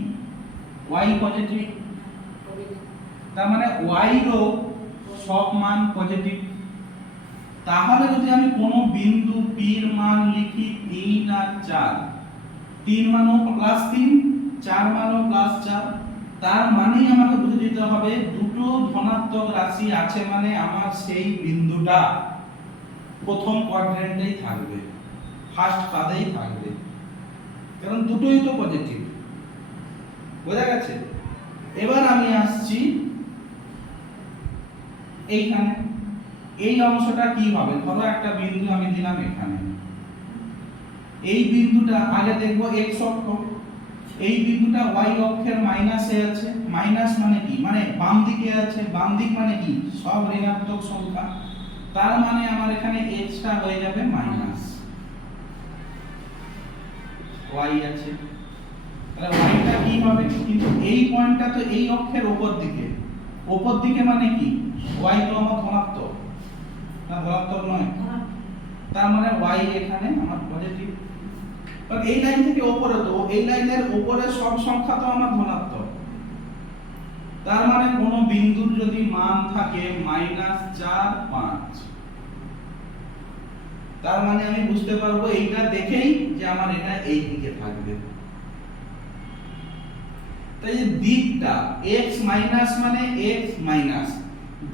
y পজিটিভ, তার মানে y রও সব মান পজিটিভ। তাহলে যদি আমি কোনো বিন্দু p এর মান লিখি 3 আর 4, 3 মানও +3, 4 মানও +4, তার মানেই আমাকে বুঝে যেতে হবে দুটো ধনাত্মক রাশি আছে মানে আমার সেই বিন্দুটা প্রথম কোয়াড্রেন্টেই থাকবে, ফার্স্ট পাদেই থাকবে, কারণ দুটোই তো পজিটিভ। বোঝা গেছে? এবার আমি আসছি এইখানে, এই অংশটা কি হবে? ধরো একটা বিন্দু আমি দিলাম এখানে, এই বিন্দুটা আগে দেখব x অক্ষ, এই বিন্দুটা y অক্ষের মাইনাসে আছে। মাইনাস মানে কি? মানে বাম দিকে আছে, বাম দিক মানে কি সব ঋণাত্মক সংখ্যা, তার মানে আমার এখানে x টা হয়ে যাবে মাইনাস, y আছে। তাহলে y টা কি হবে? কিন্তু এই পয়েন্টটা তো এই অক্ষের উপর দিকে, উপর দিকে মানে কি y তো আমার ধনাত্মক না ধনাত্মক নয়, তার মানে y এখানে আমার পজিটিভ। কারণ এই লাইন থেকে উপরে, তো এই লাইনের উপরে সব সংখ্যা তো আমার ধনাত্মক, তার মানে কোন বিন্দুর যদি মান থাকে -4 5, তার মানে আমি বুঝতে পারবো এইটা দেখেই যে আমার এটা এই দিকে থাকবে। তাই দিকটা x মাইনাস মানে x মাইনাস,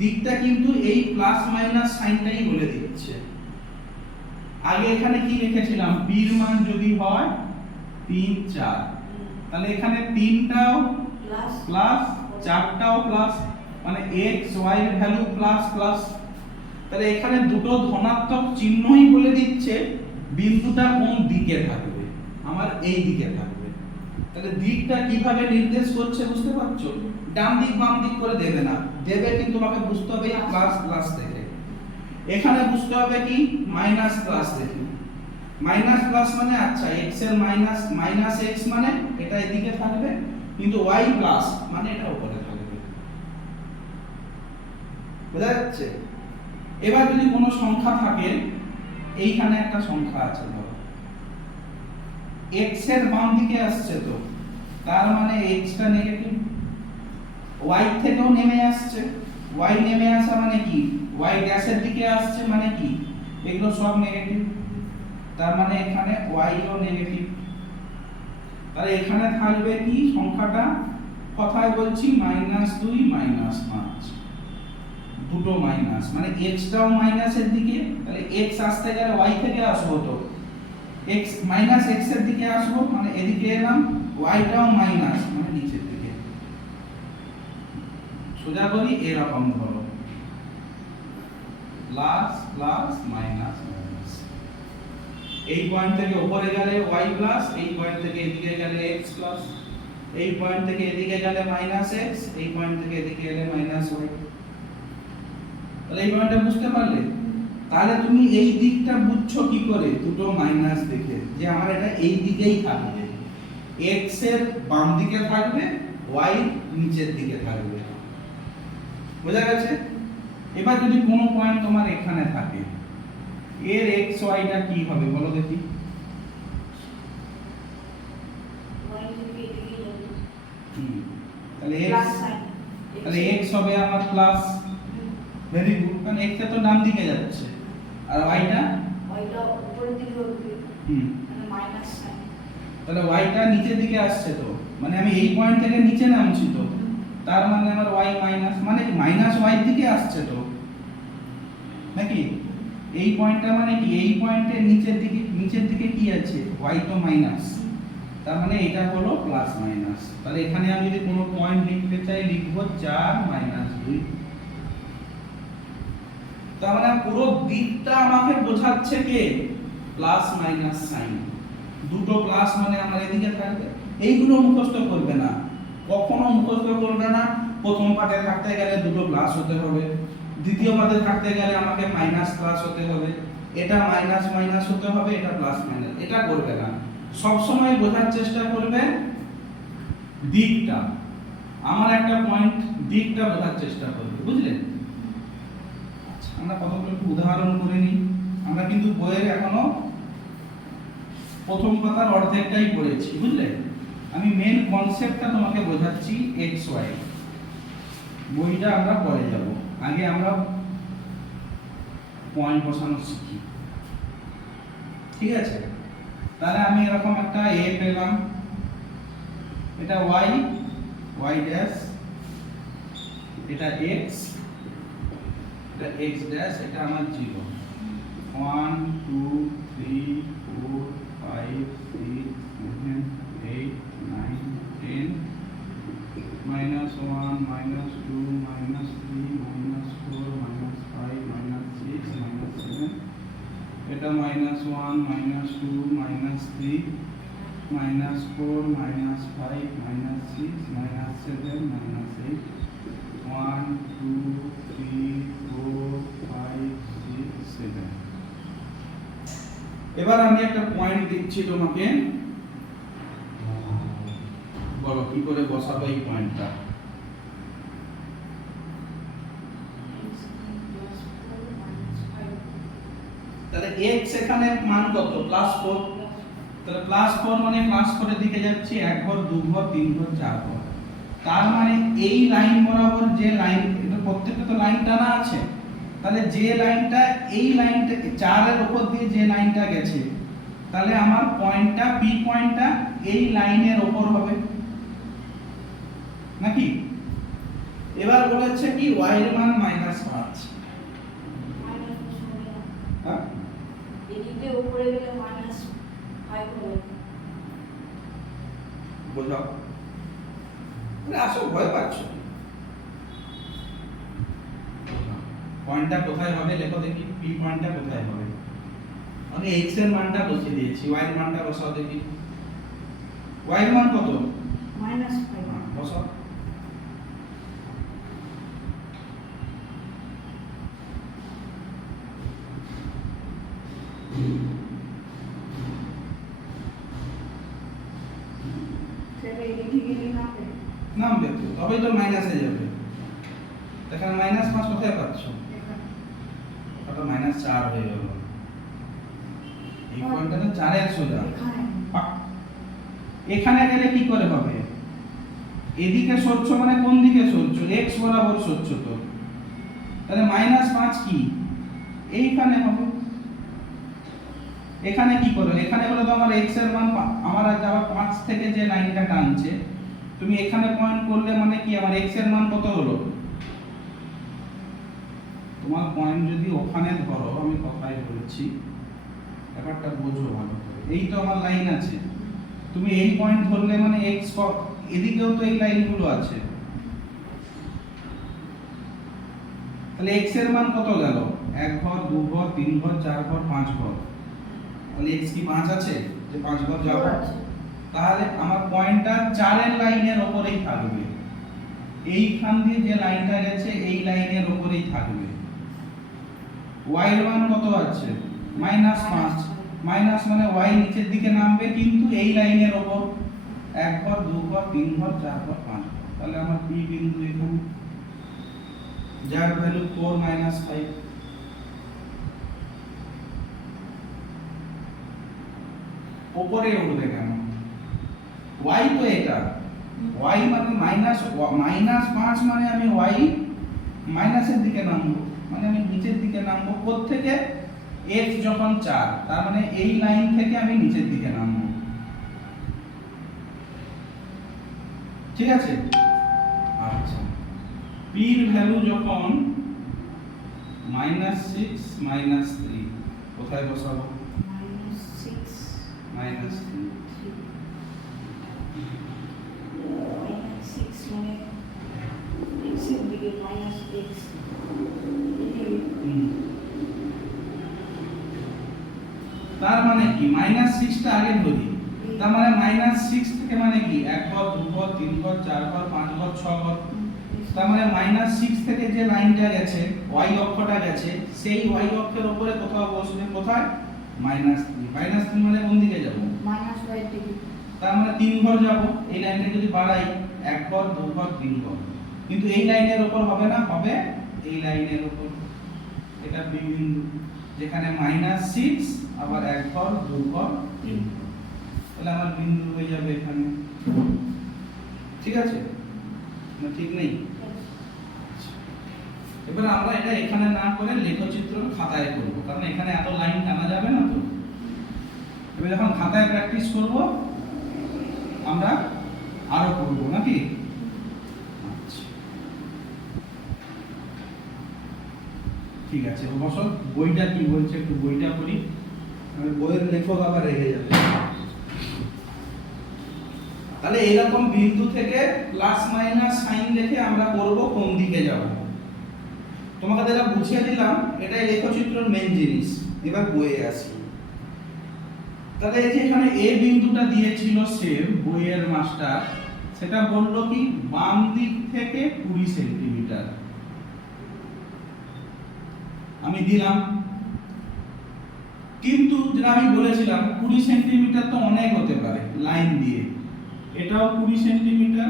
দিকটা কিন্তু এই প্লাস মাইনাস সাইনটাই বলে দিচ্ছে। আগে এখানে কি লিখেছিলাম? p এর মান যদি হয় 3 4, তাহলে এখানে 3টাও প্লাস 4টাও প্লাস, মানে x y এর ভ্যালু প্লাস প্লাস। তাহলে এখানে দুটো ধনাত্মক চিহ্নই বলে দিচ্ছে বিন্দুটা কোন দিকে থাকবে, আমার এই দিকে থাকবে। তাহলে দিকটা কিভাবে নির্দেশ করছে বুঝতে পারছো? ডান দিক বাম দিক করে দেবে না, দেবে কিন্তু তোমাকে বুঝতে হবে প্লাস প্লাস থেকে। এখানে বুঝতে হবে কি মাইনাস প্লাস থেকে। মাইনাস প্লাস মানে আচ্ছা x এর মাইনাস মাইনাস x মানে এটা এদিকে থাকবে, কিন্তু y প্লাস মানে এটা উপরে থাকবে। বোঝা যাচ্ছে? এবার যদি কোনো সংখ্যা থাকে, এইখানে একটা সংখ্যা আছে ধরো x এর বাম দিকে আসছে, তো তার মানে x টা নেগেটিভ, y থেকেও নেমে আসছে, y নেমে আসা মানে কি y ড্যাশের দিকে আসছে মানে কি এগুলো সব নেগেটিভ, তার মানে এখানে y ও নেগেটিভ। তাহলে এখানে থাকবে কি সংখ্যাটা, কথায় বলছি -2 -5, দুটো মাইনাস, মানে x টাও মাইনাসের দিকে, তাহলে x আসতে গেলে y থেকে আসবো, তো x মাইনাস x এর দিকে আসবো মানে এদিকে এলাম, y টাও মাইনাস মানে নিচের দিকে। সোজা করি এরকম ধরো প্লাস প্লাস মাইনাস মাইনাস। এই পয়েন্ট থেকে উপরে গেলে y প্লাস, এই পয়েন্ট থেকে এদিকে গেলে x প্লাস, এই পয়েন্ট থেকে এদিকে গেলে মাইনাস x, এই পয়েন্ট থেকে এদিকে গেলে মাইনাস y। তাহলে এই পয়েন্টটা বুঝতে পারলে? তাহলে তুমি এই দিকটা বুঝছো কি করে? দুটো মাইনাস দেখে, যে আমার এটা এই দিকেই থাকবে, x এর বাম দিকে থাকবে, y নিচের দিকে থাকবে। বোঝা গেছে? এবার যদি কোনো পয়েন্ট তোমার এখানে থাকে, এর x y টা কি হবে বলো দেখি? তাহলে x, তাহলে x হবে আমার প্লাস। ভেরি গুড, কারণ x টা তো ডান দিকে যাচ্ছে, আর y টা উপরের দিকে হবে, মানে মাইনাস সাইন। তাহলে y টা নিচের দিকে আসছে, তো মানে আমি এই পয়েন্ট থেকে নিচে নামছি, তো তার মানে আমার y মাইনাস, মানে মাইনাস y দিকে আসছে তো নাকি? এই পয়েন্টটা মানে কি? এই পয়েন্টের নিচের দিকে কি আছে? y তো মাইনাস, তার মানে এটা হলো প্লাস মাইনাস। তাহলে এখানে আমি যদি কোনো পয়েন্ট লিখতে চাই, লিখব 4 - 2। তার মানে পুরো দিকটা আমাকে বোঝাচ্ছে কে? Plus minus sign. দুটো প্লাস মানে আমার এদিকে থাকবে। এইগুলো মুখস্থ করবে না, কখনো মুখস্থ করবে না। প্রথম পাঠে থাকতে গেলে দুটো প্লাস হতে হবে, দ্বিতীয় পাঠে থাকতে গেলে আমাকে মাইনাস প্লাস হতে হবে, এটা মাইনাস মাইনাস হতে হবে, এটা প্লাস মাইনাস। এটা করবে না, সব সময় বোঝার চেষ্টা করবে দিকটা। আমার একটা পয়েন্ট, দিকটা বোঝার চেষ্টা করবে, বুঝলেন? আচ্ছা, আমরা কতগুলো একটু উদাহরণ করে নিই। আমরা কিন্তু বইয়ের এখনো প্রথম পাতার অর্ধেকটাই পড়েছি, বুঝলে? আমি মেন কনসেপ্টটা তোমাকে বোঝাচ্ছি, এক্স ওয়াই। বইটা আমরা পরে যাব, আগে আমরা পয়েন্ট বসানো শিখি, ঠিক আছে? তাহলে আমি এরকম একটা এ পেলাম, এটা ওয়াই, ওয়াই ড্যাশ, এটা এক্স, এটা এক্স ড্যাশ, এটা আমার 0। 1 2 3 4 5 6 7 8 9 10 -1 -2 -3 -4 -5 -6 -7, এটা -1 -2 -3 -4 -5 -6 -7 -8 1 2 3 4 5 6 7। এবার আমি একটা পয়েন্ট দিচ্ছি তোমাকে, বলো কি করে বসাবো এই পয়েন্টটা? তাহলে x এখানে মান কত? +4। তাহলে +4 মানে +4 এর দিকে যাচ্ছি, 1 ঘর 2 ঘর 3 ঘর 4 ঘর। তার মানে এই লাইন বরাবর যে লাইন, এটা প্রত্যেকটা তো লাইন টানা আছে, তাহলে যে লাইনটা এই লাইনটা 4 এর উপর দিয়ে যে লাইনটা গেছে, তাহলে আমার পয়েন্টটা পি পয়েন্টটা এই লাইনের উপর হবে নাকি? এবার বলেছে কি y এর মান -5। হ্যাঁ, এদিকে উপরে গেলে -5 হবে। বোঝাও। আরে আসো, ভয় পাচ্ছ? পয়েন্টটা কোথায় হবে লেখো দেখি, পি পয়েন্টটা কোথায় হবে? আমি x এর মানটা বসিয়ে দিয়েছি, y এর মানটা বসাও দেখি। y এর মান কত? -5। বসাও। সেটা এদিকে গেলে নামবে তো, তবেই তো মাইনাসে যাবে। দেখেন -5 কোথায় পাচ্ছ? ওটা -4 হয়ে গেল। এই পয়েন্টটা তো 4 এর সোজা। এখানে গেলে কি করে হবে? এদিকে সরছো মানে কোন দিকে সরছো? x বরাবর সরছো তো। তাহলে -5 কি? এইখানে হবে। এখানে কি করবে? এখানে হলো তো আমার x এর মান, আমার যাওয়া 5 থেকে যে লাইনটা টানছে, তুমি এখানে পয়েন্ট করলে মানে কি আমার x এর মান কত হলো? তোমার পয়েন্ট যদি ওখানে ধরো, আমি কথাই বলছি, ব্যাপারটা বোঝো ভালো করে। এই তো আমার লাইন আছে, তুমি এই পয়েন্ট ধরলে মানে x, এদিকেও তো এই লাইনগুলো আছে, তাহলে x এর মান কত গেল? 1 ঘর 2 ঘর 3 ঘর 4 ঘর 5 ঘর, তাহলে x কি 5 আছে যে 5 ঘর যাব? তাহলে আমার পয়েন্টটা 4 এর লাইনের উপরেই থাকবে, এইখান দিয়ে যে লাইনটা গেছে এই লাইনের উপরেই থাকবে। y এর মান কত আছে? -5, মাইনাস মানে y নিচের দিকে নামবে কিন্তু এই লাইনের উপর, 1 ঘর 2 ঘর 3 ঘর 4 ঘর 5 ঘর, তাহলে আমার p বিন্দু এখানে, যার ভ্যালু 4 - 5। উপরে উঠবে কেন? y তো এটা, y মানে -5 মানে আমি y মাইনাসের দিকে নামবো, মানে আমি নিচের দিকে নামবো। কোথা থেকে? x যখন 4, তার মানে এই লাইন থেকে আমি নিচের দিকে নামবো। ঠিক আছে? আচ্ছা, p এর ভ্যালু যখন -6 - 3, কোথায় বসাবো? -6 -3। -6 মানে x এর দিকে -x, তার মানে কি? -6 টা আগে ধরি, তার মানে -6 থেকে মানে কি 1 ঘর 2 ঘর 3 ঘর 4 ঘর 5 ঘর 6 ঘর, তার মানে -6 থেকে যে লাইনটা গেছে, y অক্ষটা গেছে, সেই y অক্ষের উপরে কোথাও বসবে। কোথায়? -3 মানে কোন দিকে যাব? -y এর দিকে। তার মানে 3 ঘর যাব। এই লাইনটা যদি বাড়াই 1 ঘর 2 ঘর 3 ঘর, কিন্তু এই লাইনের উপর হবে না, হবে এই লাইনের উপর। এটা b বিন্দু, যেখানে -6 আবার 1 ঘর 2 ঘর 3 ঘর, তাহলে আমার বিন্দু হয়ে যাবে এখানে। ঠিক আছে না? ঠিক নেই? এবার আমরা এটা এখানে না করে লেখচিত্র খাতায় করব, কারণ এখানে এত লাইন টানা যাবে না তো। এবার যখন খাতায় প্র্যাকটিস করব আমরা আরো করব নাকি? আচ্ছা, ঠিক আছে। বসো, বইটা কি বলছে একটু বইটা পড়ি, আমি বইয়ের লেখক আবার রেগে যাবে। তাহলে এইরকম বিন্দু থেকে প্লাস মাইনাস সাইন রেখে আমরা করব কোন দিকে যাব। তোমাকে যেটা বুঝিয়ে দিলাম এটাই লেখচিত্রের মেইন জিনিস। এবার বইয়ে আসি। তাহলে এই যে এখানে এ বিন্দুটা দিয়েছিল সেম বইয়ের মাস্টার, সেটা বলল কি বাম দিক থেকে 20 সেন্টিমিটার আমি দিলাম, কিন্তু যেটা আমি বলেছিলাম 20 সেন্টিমিটার তো অনেক হতে পারে লাইন দিয়ে, এটাও 20 সেন্টিমিটার,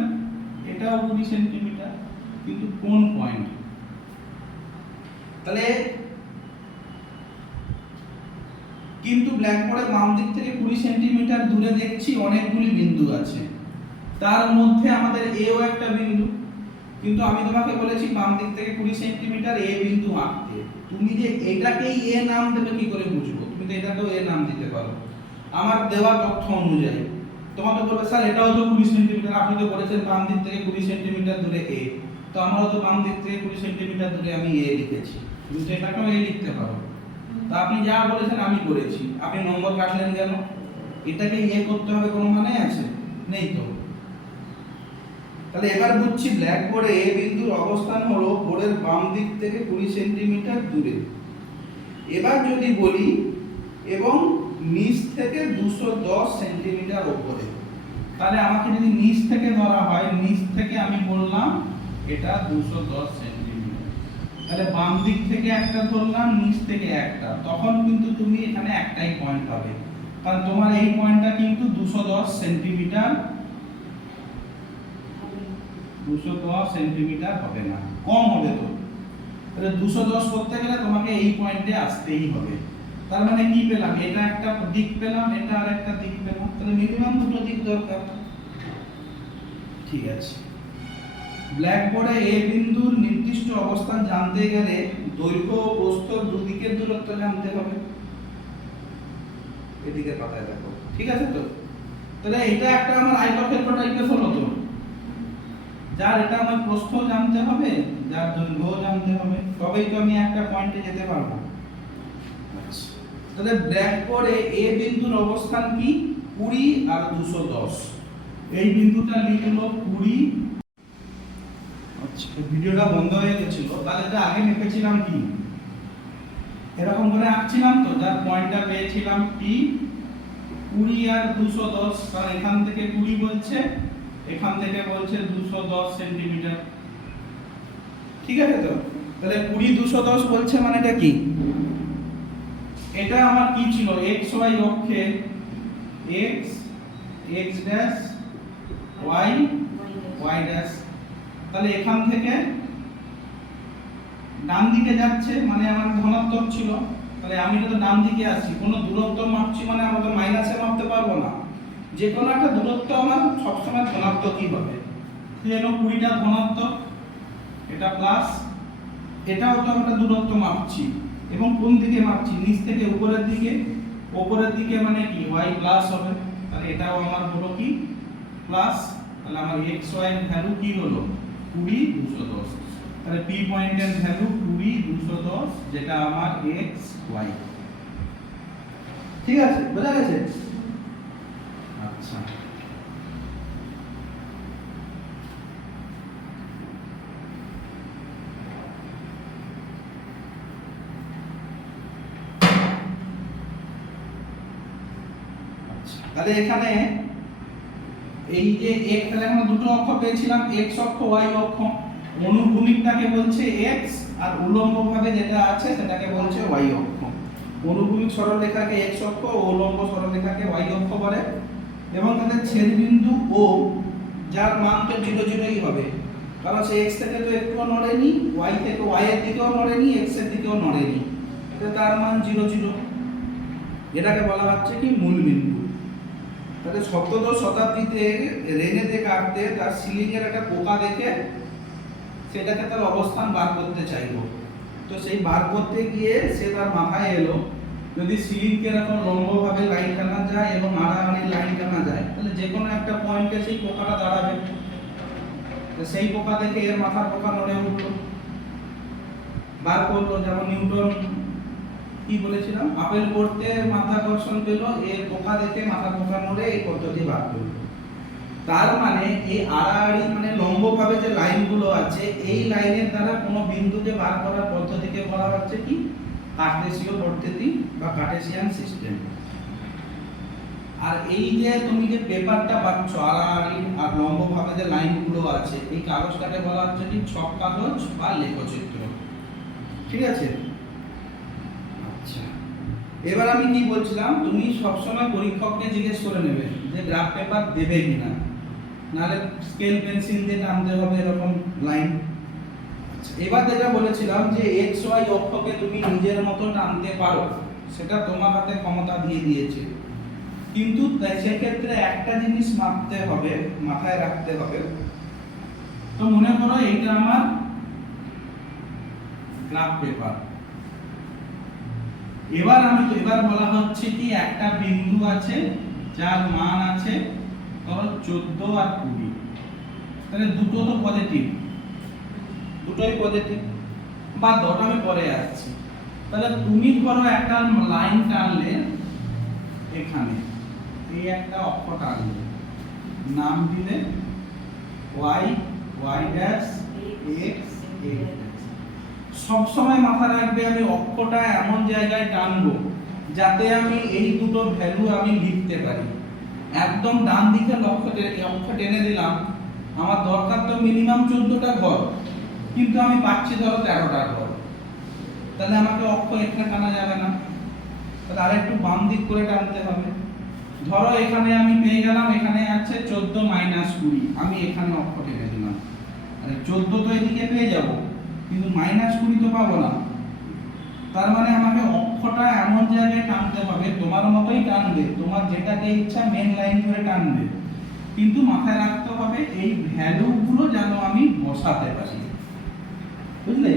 এটাও 20 সেন্টিমিটার, কিন্তু কোন পয়েন্ট? তাহলে কিন্তু ব্ল্যাকবোর্ডে বাম দিক থেকে 20 সেন্টিমিটার দূরে দেখছি অনেকগুলি বিন্দু আছে, তার মধ্যে আমাদের এও একটা বিন্দু, কিন্তু আমি তোমাকে বলেছি বাম দিক থেকে 20 সেন্টিমিটার এ বিন্দু আঁকতে। তুমি যে এটাকেই এ নাম দেবে কি করে বুঝবো? তুমি তো এটাকেও এ নাম দিতে পারো আমার দেওয়া তথ্য অনুযায়ী। তোমাকে বলবে স্যার এটাও তো 20 সেন্টিমিটার, আপনি তো বলেছেন বাম দিক থেকে 20 সেন্টিমিটার দূরে এ, তো আমরাও তো বাম দিক থেকে 20 সেন্টিমিটার দূরে আমি এ লিখেছি, তুমি তো এটাকেও এ লিখতে পারো। তা আপনি যা বলেছেন আমি করেছি, আপনি নম্বর কাটলেন কেন? এটাকে এ করতে হবে কোনো মানে আছে? নেই তো। তাহলে এবার বুঝছি ব্ল্যাকবোর্ডে এ বিন্দুর অবস্থান হলো বোর্ডের বাম দিক থেকে 20 সেন্টিমিটার দূরে। এবার যদি বলি এবং নিচ থেকে 210 সেন্টিমিটার উপরে, তাহলে আমাকে যদি নিচ থেকে ধরা হয়, নিচ থেকে আমি বললাম এটা 210 সেন্টিমিটার, তাহলে বাম দিক থেকে একটা ধরলাম, নিচ থেকে একটা, তখন কিন্তু তুমি এখানে একটাই পয়েন্ট পাবে, কারণ তোমার এই পয়েন্টটা কিন্তু 210 সেন্টিমিটার, 210 সেন্টিমিটার হবে না, কম হবে তো। তাহলে 210 করতে গেলে তোমাকে এই পয়েন্টে আসতেই হবে। তার মানে কি পেলাম? এটা একটা দিক পেলাম, এটা আরেকটা দিক পেলাম, তাহলে মিনিমাম দুটো দিক দরকার। ঠিক আছে, ব্ল্যাকবোর্ডে এ বিন্দুর নির্দিষ্ট অবস্থান জানতে গেলে দৈর্ঘ্য ও প্রস্থ দুদিকের দূরত্ব জানতে হবে। এদিকে পাতায় দেখো, ঠিক আছে তো? তাহলে এটা একটা আমার আয়তক্ষেত্র টাইপের হলো তো, যার এটা আমার প্রস্থ জানতে হবে, যার দৈর্ঘ্য জানতে হবে, তবেই তো আমি একটা পয়েন্টে যেতে পারবো। তাহলে ব্ল্যাকবোর্ডে এ বিন্দুর অবস্থান কি? 20 আর 210। এই বিন্দুটা লিখলো 20। আচ্ছা, ভিডিওটা বন্ধ হয়ে গেছিল, তাহলে এটা আগে লিখেছিলাম কি এরকম করে আঁকছিলাম তো, যার পয়েন্টটা পেয়েছিলাম পি 20 আর 210, কারণ এখান থেকে 20 বলছে, এখান থেকে বলছে 210 সেন্টিমিটার। ঠিক আছে তো? তাহলে 20 210 বলছে মানে এটা কি? এটা আমার কি ছিল? x y অক্ষে x x dash y y dash. তাহলে এখান থেকে ডান দিকে যাচ্ছে মানে আমার ধনাত্মক ছিল, তাহলে আমি তো ডান দিকে আসছি, কোনো দূরত্ব মাপছি মানে আমাদের মাইনাসে মাপতে পারবো না, যে কোনো একটা দূরত্ব আমার সবসময় ধনাত্মকই হবে। সেজন্য 20টা ধনাত্মক, এটা প্লাস, এটাও তো আমরা দূরত্ব মাপছি, এবং কোন দিকে মাপছি? নিচ থেকে উপরের দিকে, উপরের দিকে মানে কি y প্লাস হবে, তাহলে এটাও আমার হলো কি প্লাস। তাহলে আমার x y এর ভ্যালু কি হলো? 20 210। তাহলে p পয়েন্টের ভ্যালু 20 210, যেটা আমার x y। ঠিক আছে, বোঝা গেছে? আচ্ছা, তাহলে এখানে এই যে x, তাহলে আমরা দুটো অক্ষ পেয়েছিলাম, x অক্ষ y অক্ষ। অনুভূমিকটাকে বলছে x, আর উল্লম্বভাবে যেটা আছে সেটাকে বলছে y অক্ষ। অনুভূমিক সরলরেখাকে x অক্ষ ও উল্লম্ব সরলরেখাকে y অক্ষ বলে। এবং তাদের ছেদবিন্দু O, যার মান তো 0 0ই হবে, কারণ সে x থেকে তো একটুও নড়েনি, y থেকে y এর দিকেও নড়েনি, x এর দিকেও নড়েনি, তো তার মান 0 0। এটাকে বলা হচ্ছে কি মূল বিন্দু। তাহলে 17 শতাব্দীতে রেনে দেকার্তে তার সিলিং এর একটা পোকা দেখে সেটাকে তার অবস্থান বার করতে চাইলো। তো সেই বার করতে গিয়ে সে তার মাথায় এলো, যদি সিলিংকে এরকম লম্বভাবে লাইন টানা যায় এবং আড়াআড়ি লাইন টানা যায়, তাহলে যে কোনো একটা পয়েন্টে সেই পোকাটা দাঁড়াবে। তো সেই পোকা দেখে এর মাথার পোকা নড়ে উঠলো, বার করলো। যেমন নিউটন কি বলেছিলাম, আপেল করতে মাধ্যাকর্ষণ পেল, এর পোকা দেখে মাথার পোকা নড়ে এই পদ্ধতি বার করলো। তার মানে এই আড়াআড়ি মানে লম্বভাবে যে লাইনগুলো আছে, এই লাইনের দ্বারা কোনো বিন্দুকে বার করার পদ্ধতিকে বলা হচ্ছে কি কার্টেসীয় পদ্ধতি বা কার্টেসিয়ান সিস্টেম। আর এই যে তুমি যে পেপারটা পাচ্ছ আড়াআড়ি আর লম্বভাবে যে লাইনগুলো আছে, এই কাগজটাকে বলা হচ্ছে কি ছক কাগজ বা লেখচিত্র। ঠিক আছে? আচ্ছা, এবার আমি কি বলছিলাম, তুমি সবসময় পরীক্ষককে জিজ্ঞেস করে নেবে যে গ্রাফ পেপার দেবে কিনা, নাহলে স্কেল পেন্সিল দিয়ে টানতে হবে এরকম লাইন। এবার যেটা বলেছিলাম যে x y অক্ষকে তুমি নিজের মতো টানতে পারো, সেটা তোমার হাতে ক্ষমতা দিয়ে দিয়েছে, কিন্তু সেক্ষেত্রে একটা জিনিস মাপতে হবে, মাথায় রাখতে হবে। তো মনে করো এইটা আমার গ্রাফ পেপার। এবার বলা হচ্ছে কি একটা বিন্দু আছে যার মান আছে ধরো 14 আর 20, তাহলে দুটো তো পজিটিভ, দুটোই পজিটিভ, বা ধরো আমি পরে আসছি। তাহলে তুমি ধরো একটা লাইন টানলে এখানে, এই একটা অক্ষ টানলে, নাম দিলে y y dash x x। সব সময় মাথায় রাখবে আমি অক্ষটা এমন জায়গায় টানবো যাতে আমি এই দুটো ভ্যালু আমি লিখতে পারি। একদম ডান দিকে অক্ষ টেনে দিলাম, আমার দরকার তো মিনিমাম 14টা ঘর, কিন্তু আমি পাচ্ছি ধরো 13টা ঘর, তাহলে আমাকে অক্ষ এখানে টানা যাবে না, তাহলে আরেকটু বাম দিক করে টানতে হবে। ধরো এখানে আমি পেয়ে গেলাম, এখানে আছে 14 মাইনাস 20, আমি এখানে অক্ষ টেনে দিলাম, আরে 14 তো এদিকে পেয়ে যাব, কিন্তু মাইনাস 20 তো পাবো না। তার মানে আমাকে অক্ষটা এমন জায়গায় টানতে হবে, তোমার মতোই টানবে, তোমার যেটাকে ইচ্ছা মেন লাইন ধরে টানবে, কিন্তু মাথায় রাখতে হবে এই ভ্যালুগুলো যেন আমি বসাতে পারি, বুঝলে?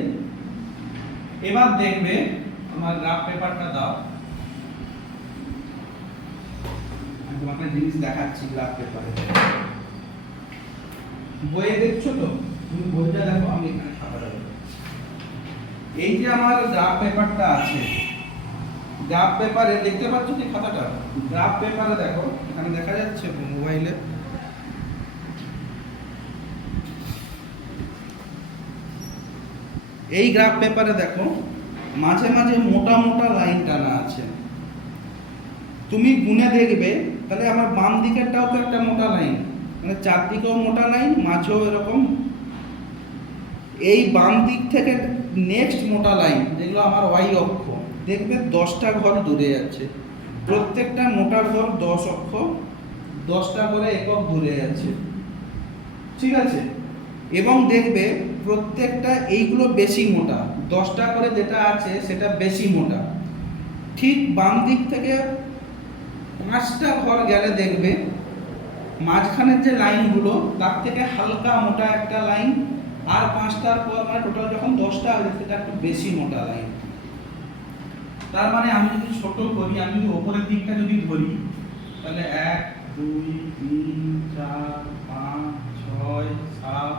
এবার দেখবে তোমার গ্রাফ পেপারটা দাও, আমি তোমাকে জিনিস দেখাচ্ছি। গ্রাফ পেপারে বইয়ে দেখছো তো, তুমি বইটা দেখো, আমি এখানে খাতা রাখবো। এই যে আমার গ্রাফ পেপারটা আছে, গ্রাফ পেপারে দেখতে পাচ্ছ কি খাতাটা? গ্রাফ পেপারে দেখো, এখানে দেখা যাচ্ছে মোবাইলে, এই গ্রাফ পেপারে দেখো মাঝে মাঝে মোটা মোটা লাইন টানা আছে। তুমি গুনে দেখবে তাহলে আমার বাম দিকেরটাও তো একটা মোটা লাইন, মানে চারদিকেও মোটা লাইন, মাঝেও এরকম। এই বাম দিক থেকে নেক্সট মোটা লাইন যেগুলো আমার ওয়াই অক্ষ, দেখবে 10টা ঘর দূরে যাচ্ছে। প্রত্যেকটা মোটা ঘর 10 অক্ষ, 10টা করে একক দূরে যাচ্ছে, ঠিক আছে। এবং দেখবে প্রত্যেকটা এইগুলো বেশি মোটা, 10টা করে যেটা আছে সেটা বেশি মোটা। ঠিক বাম দিক থেকে 5টা ঘর গেলে দেখবে মাঝখানের যে লাইনগুলো তার থেকে হালকা মোটা একটা লাইন, আর 5টার পর মানে টোটাল যখন 10টা হয়ে যাচ্ছে সেটা একটু বেশি মোটা লাইন। তার মানে আমি যদি ছোট করি, আমি যদি ওপরের দিকটা যদি ধরি তাহলে 1 2 3 4 5 6 7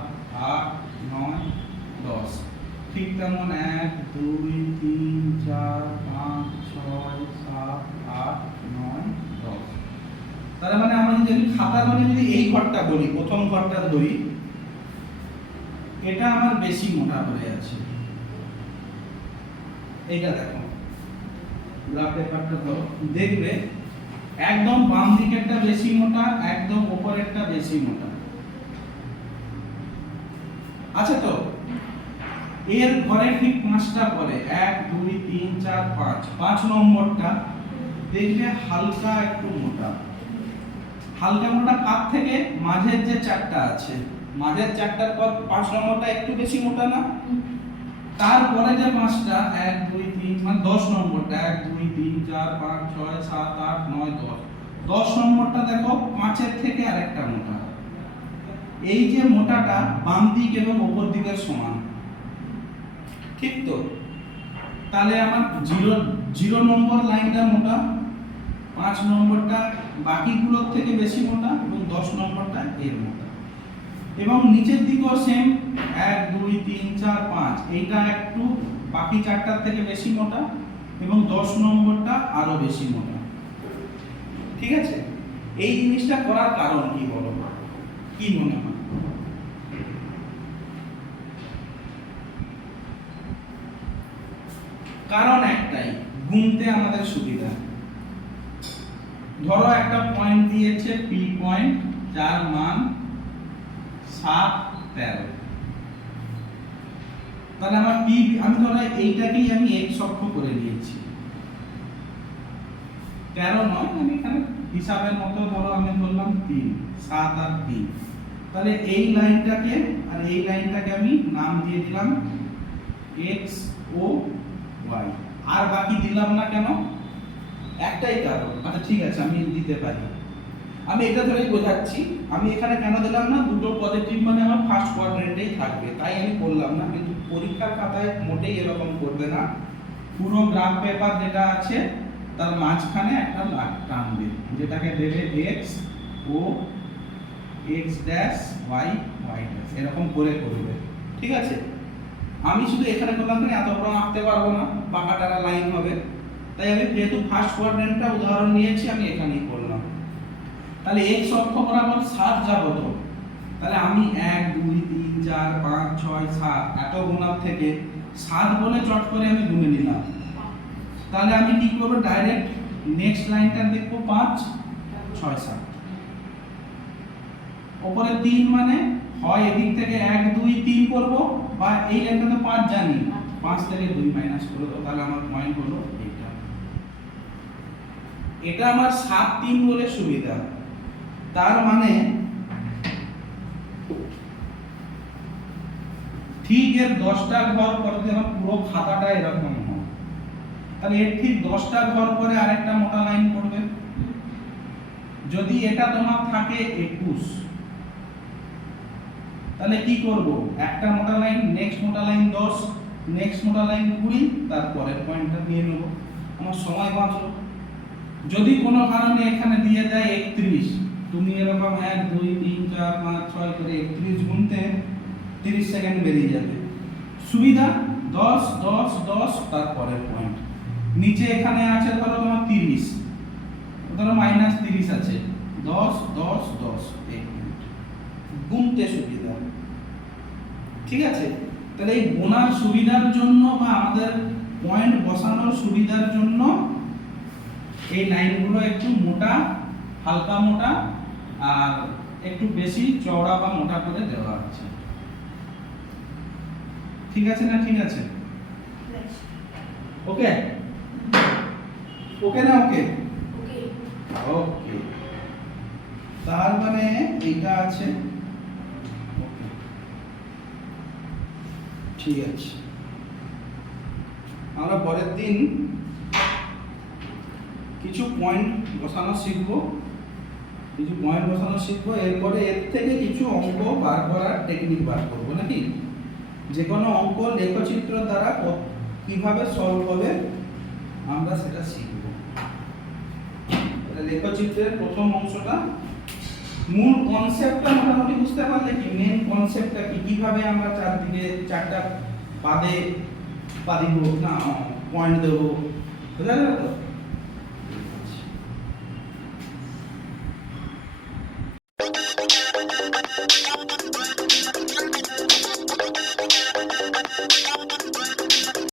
8 9 10। ঠিক তেমন 1 2 3 4 5 6 7 8 9 10। তার মানে আমরা যদি খাতা মানে যদি এই ঘরটা ধরি, প্রথম ঘরটা ধরি, এটা আমার বেশি মোটা হয়ে আছে। এইটা দেখো, গ্রাফ পেপারটা ধরো, দেখবে একদম বাম দিকেরটা বেশি মোটা, একদম উপরেরটা বেশি মোটা আছে তো। এর ঘরে ঠিক 5টা পরে 1 2 3 4 5, 5 নম্বরটা দেখবে হালকা একটু মোটা। হালকা মোটা কাপ থেকে মাঝের যে 4টা আছে, মাঝের 4টার পর 5 নম্বরটা একটু বেশি মোটা না। তারপরে যে 5টা 1 2 3 মানে 10 নম্বরটা 1 2 3 4 5 6 7 8 9 10, 10 নম্বরটা দেখো 5-এর থেকে আরেকটা মোটা। এই যে মোটাটা বাম দিক এবং উপর দিকের সমান, ঠিক তো। তাহলে আমার 0 নম্বর লাইনটা মোটা, 5 নম্বরটা বাকিগুলোর থেকে বেশি মোটা এবং 10 নম্বরটা এর মোটা। এবং নিচের দিকেও সেম 1 2 3 4 5, এইটা একটু বাকি 4টার থেকে বেশি মোটা এবং 10 নম্বরটা আরো বেশি মোটা, ঠিক আছে। এই জিনিসটা করার কারণ কি বলো, কি মনে হয়? কারণ একটাই, গুনতে আমাদের সুবিধা। ধরো একটা পয়েন্ট দিয়েছে পি পয়েন্ট, যার মান 7 13। তাহলে আমার পি, আমি ধরো এইটাকেই আমি x অক্ষ করে নিয়েছি, 13 নয়, আমি এখানে হিসাবের মতো ধরো আমি ধরলাম 3, 7 আর 3। তাহলে এই লাইনটাকে আর এই লাইনটাকে আমি নাম দিয়ে দিলাম x ও y। আর বাকি দিলাম না কেন? একটাই কারণ, আচ্ছা ঠিক আছে আমি দিতে পারি। আমি এটা ধরেই বোঝাচ্ছি, আমি এখানে কেন দিলাম না, দুটো পজিটিভ মানে আমার ফার্স্ট কোয়াড্রেন্টেই থাকবে, তাই আমি বললাম না। কিন্তু পরীক্ষার খাতায় মোটেই এরকম করবে না। পুরো গ্রাফ পেপার যেটা আছে তার মাঝখানে একটা লাইন টানবে, যেটাকে দেবে x ও x dash y y dash, এরকম করে করবে, ঠিক আছে। আমি শুধু এখানে করলাম না, এত বড় আঁকতে পারবো না, বাঁকাটারা লাইন হবে, তাই আমি যেহেতু ফার্স্ট কোয়াড্রেন্টটা উদাহরণ নিয়েছি আমি এখানেই করলাম। তাহলে x অক্ষ বরাবর 7 যাবো তো, তাহলে আমি 1 2 3 4 5 6 7 এত গুণার থেকে 7 বলে চট করে আমি গুনে নিলাম। তাহলে আমি কি করব, ডাইরেক্ট নেক্সট লাইনটা দেখব 5 6 7। উপরে 3 মানে হয় এদিক থেকে 1 2 3 করব, বা এই লাইনটা তো 5 জানি, 5 থেকে 2 মাইনাস করে দাও, তাহলে আমার পয়েন্ট হলো এটা। এটা আমার 7 3 বলে সুবিধা। তার মানে ঠিক এর 10টা ঘর পরে যদি আমার পুরো খাতাটা এরকম হয়, তাহলে এর ঠিক 10টা ঘর পরে আরেকটা মোটা লাইন পড়বে। যদি এটা তোমার থাকে 21, তাহলে কি করব, একটা মোটা লাইন, নেক্সট মোটা লাইন 10, নেক্সট মোটা লাইন 20, তারপরের পয়েন্টটা নিয়ে নেব, আমার সময় বাঁচলো। যদি কোনো কারণে এখানে দিয়ে দেয় 31, তুমি এরকম 1 2 3 4 5 6 করে 31 গুনতে 30 সেকেন্ড বেরিয়ে যাবে। সুবিধা 10 10 10, তারপরের পয়েন্ট। নিচে এখানে আছে ধরো তোমার 30, ধরো -30 আছে, 10 10 10, 1 মিনিট গুনতে সুবিধা, ঠিক আছে। তাহলে এই গোনার সুবিধার জন্য বা আমাদের পয়েন্ট বসানোর সুবিধার জন্য এই লাইনগুলো একটু মোটা, হালকা মোটা আর একটু বেশি চওড়া বা মোটা করে দেওয়া আছে। ঠিক আছে না? ঠিক আছে, ওকে ওকে না ওকে ওকে। ওকে, তার মানে এইটা আছে। ওকে, ঠিক আছে। আমরা পরের দিন কিছু পয়েন্ট বসানো শিখবো, এরপরে এর থেকে কিছু অঙ্ক বার করার টেকনিক বার করবো নাকি। যে কোনো অঙ্ক লেখচিত্র দ্বারা কিভাবে সলভ হবে আমরা সেটা শিখবো। লেখচিত্রের প্রথম অংশটা, মূল কনসেপ্টটা মোটামুটি বুঝতে পারলে কি, মেন কনসেপ্টটা কি, কিভাবে আমরা চারদিকে চারটা পাদে পয়েন্ট দেবো, বোঝা গেল তো?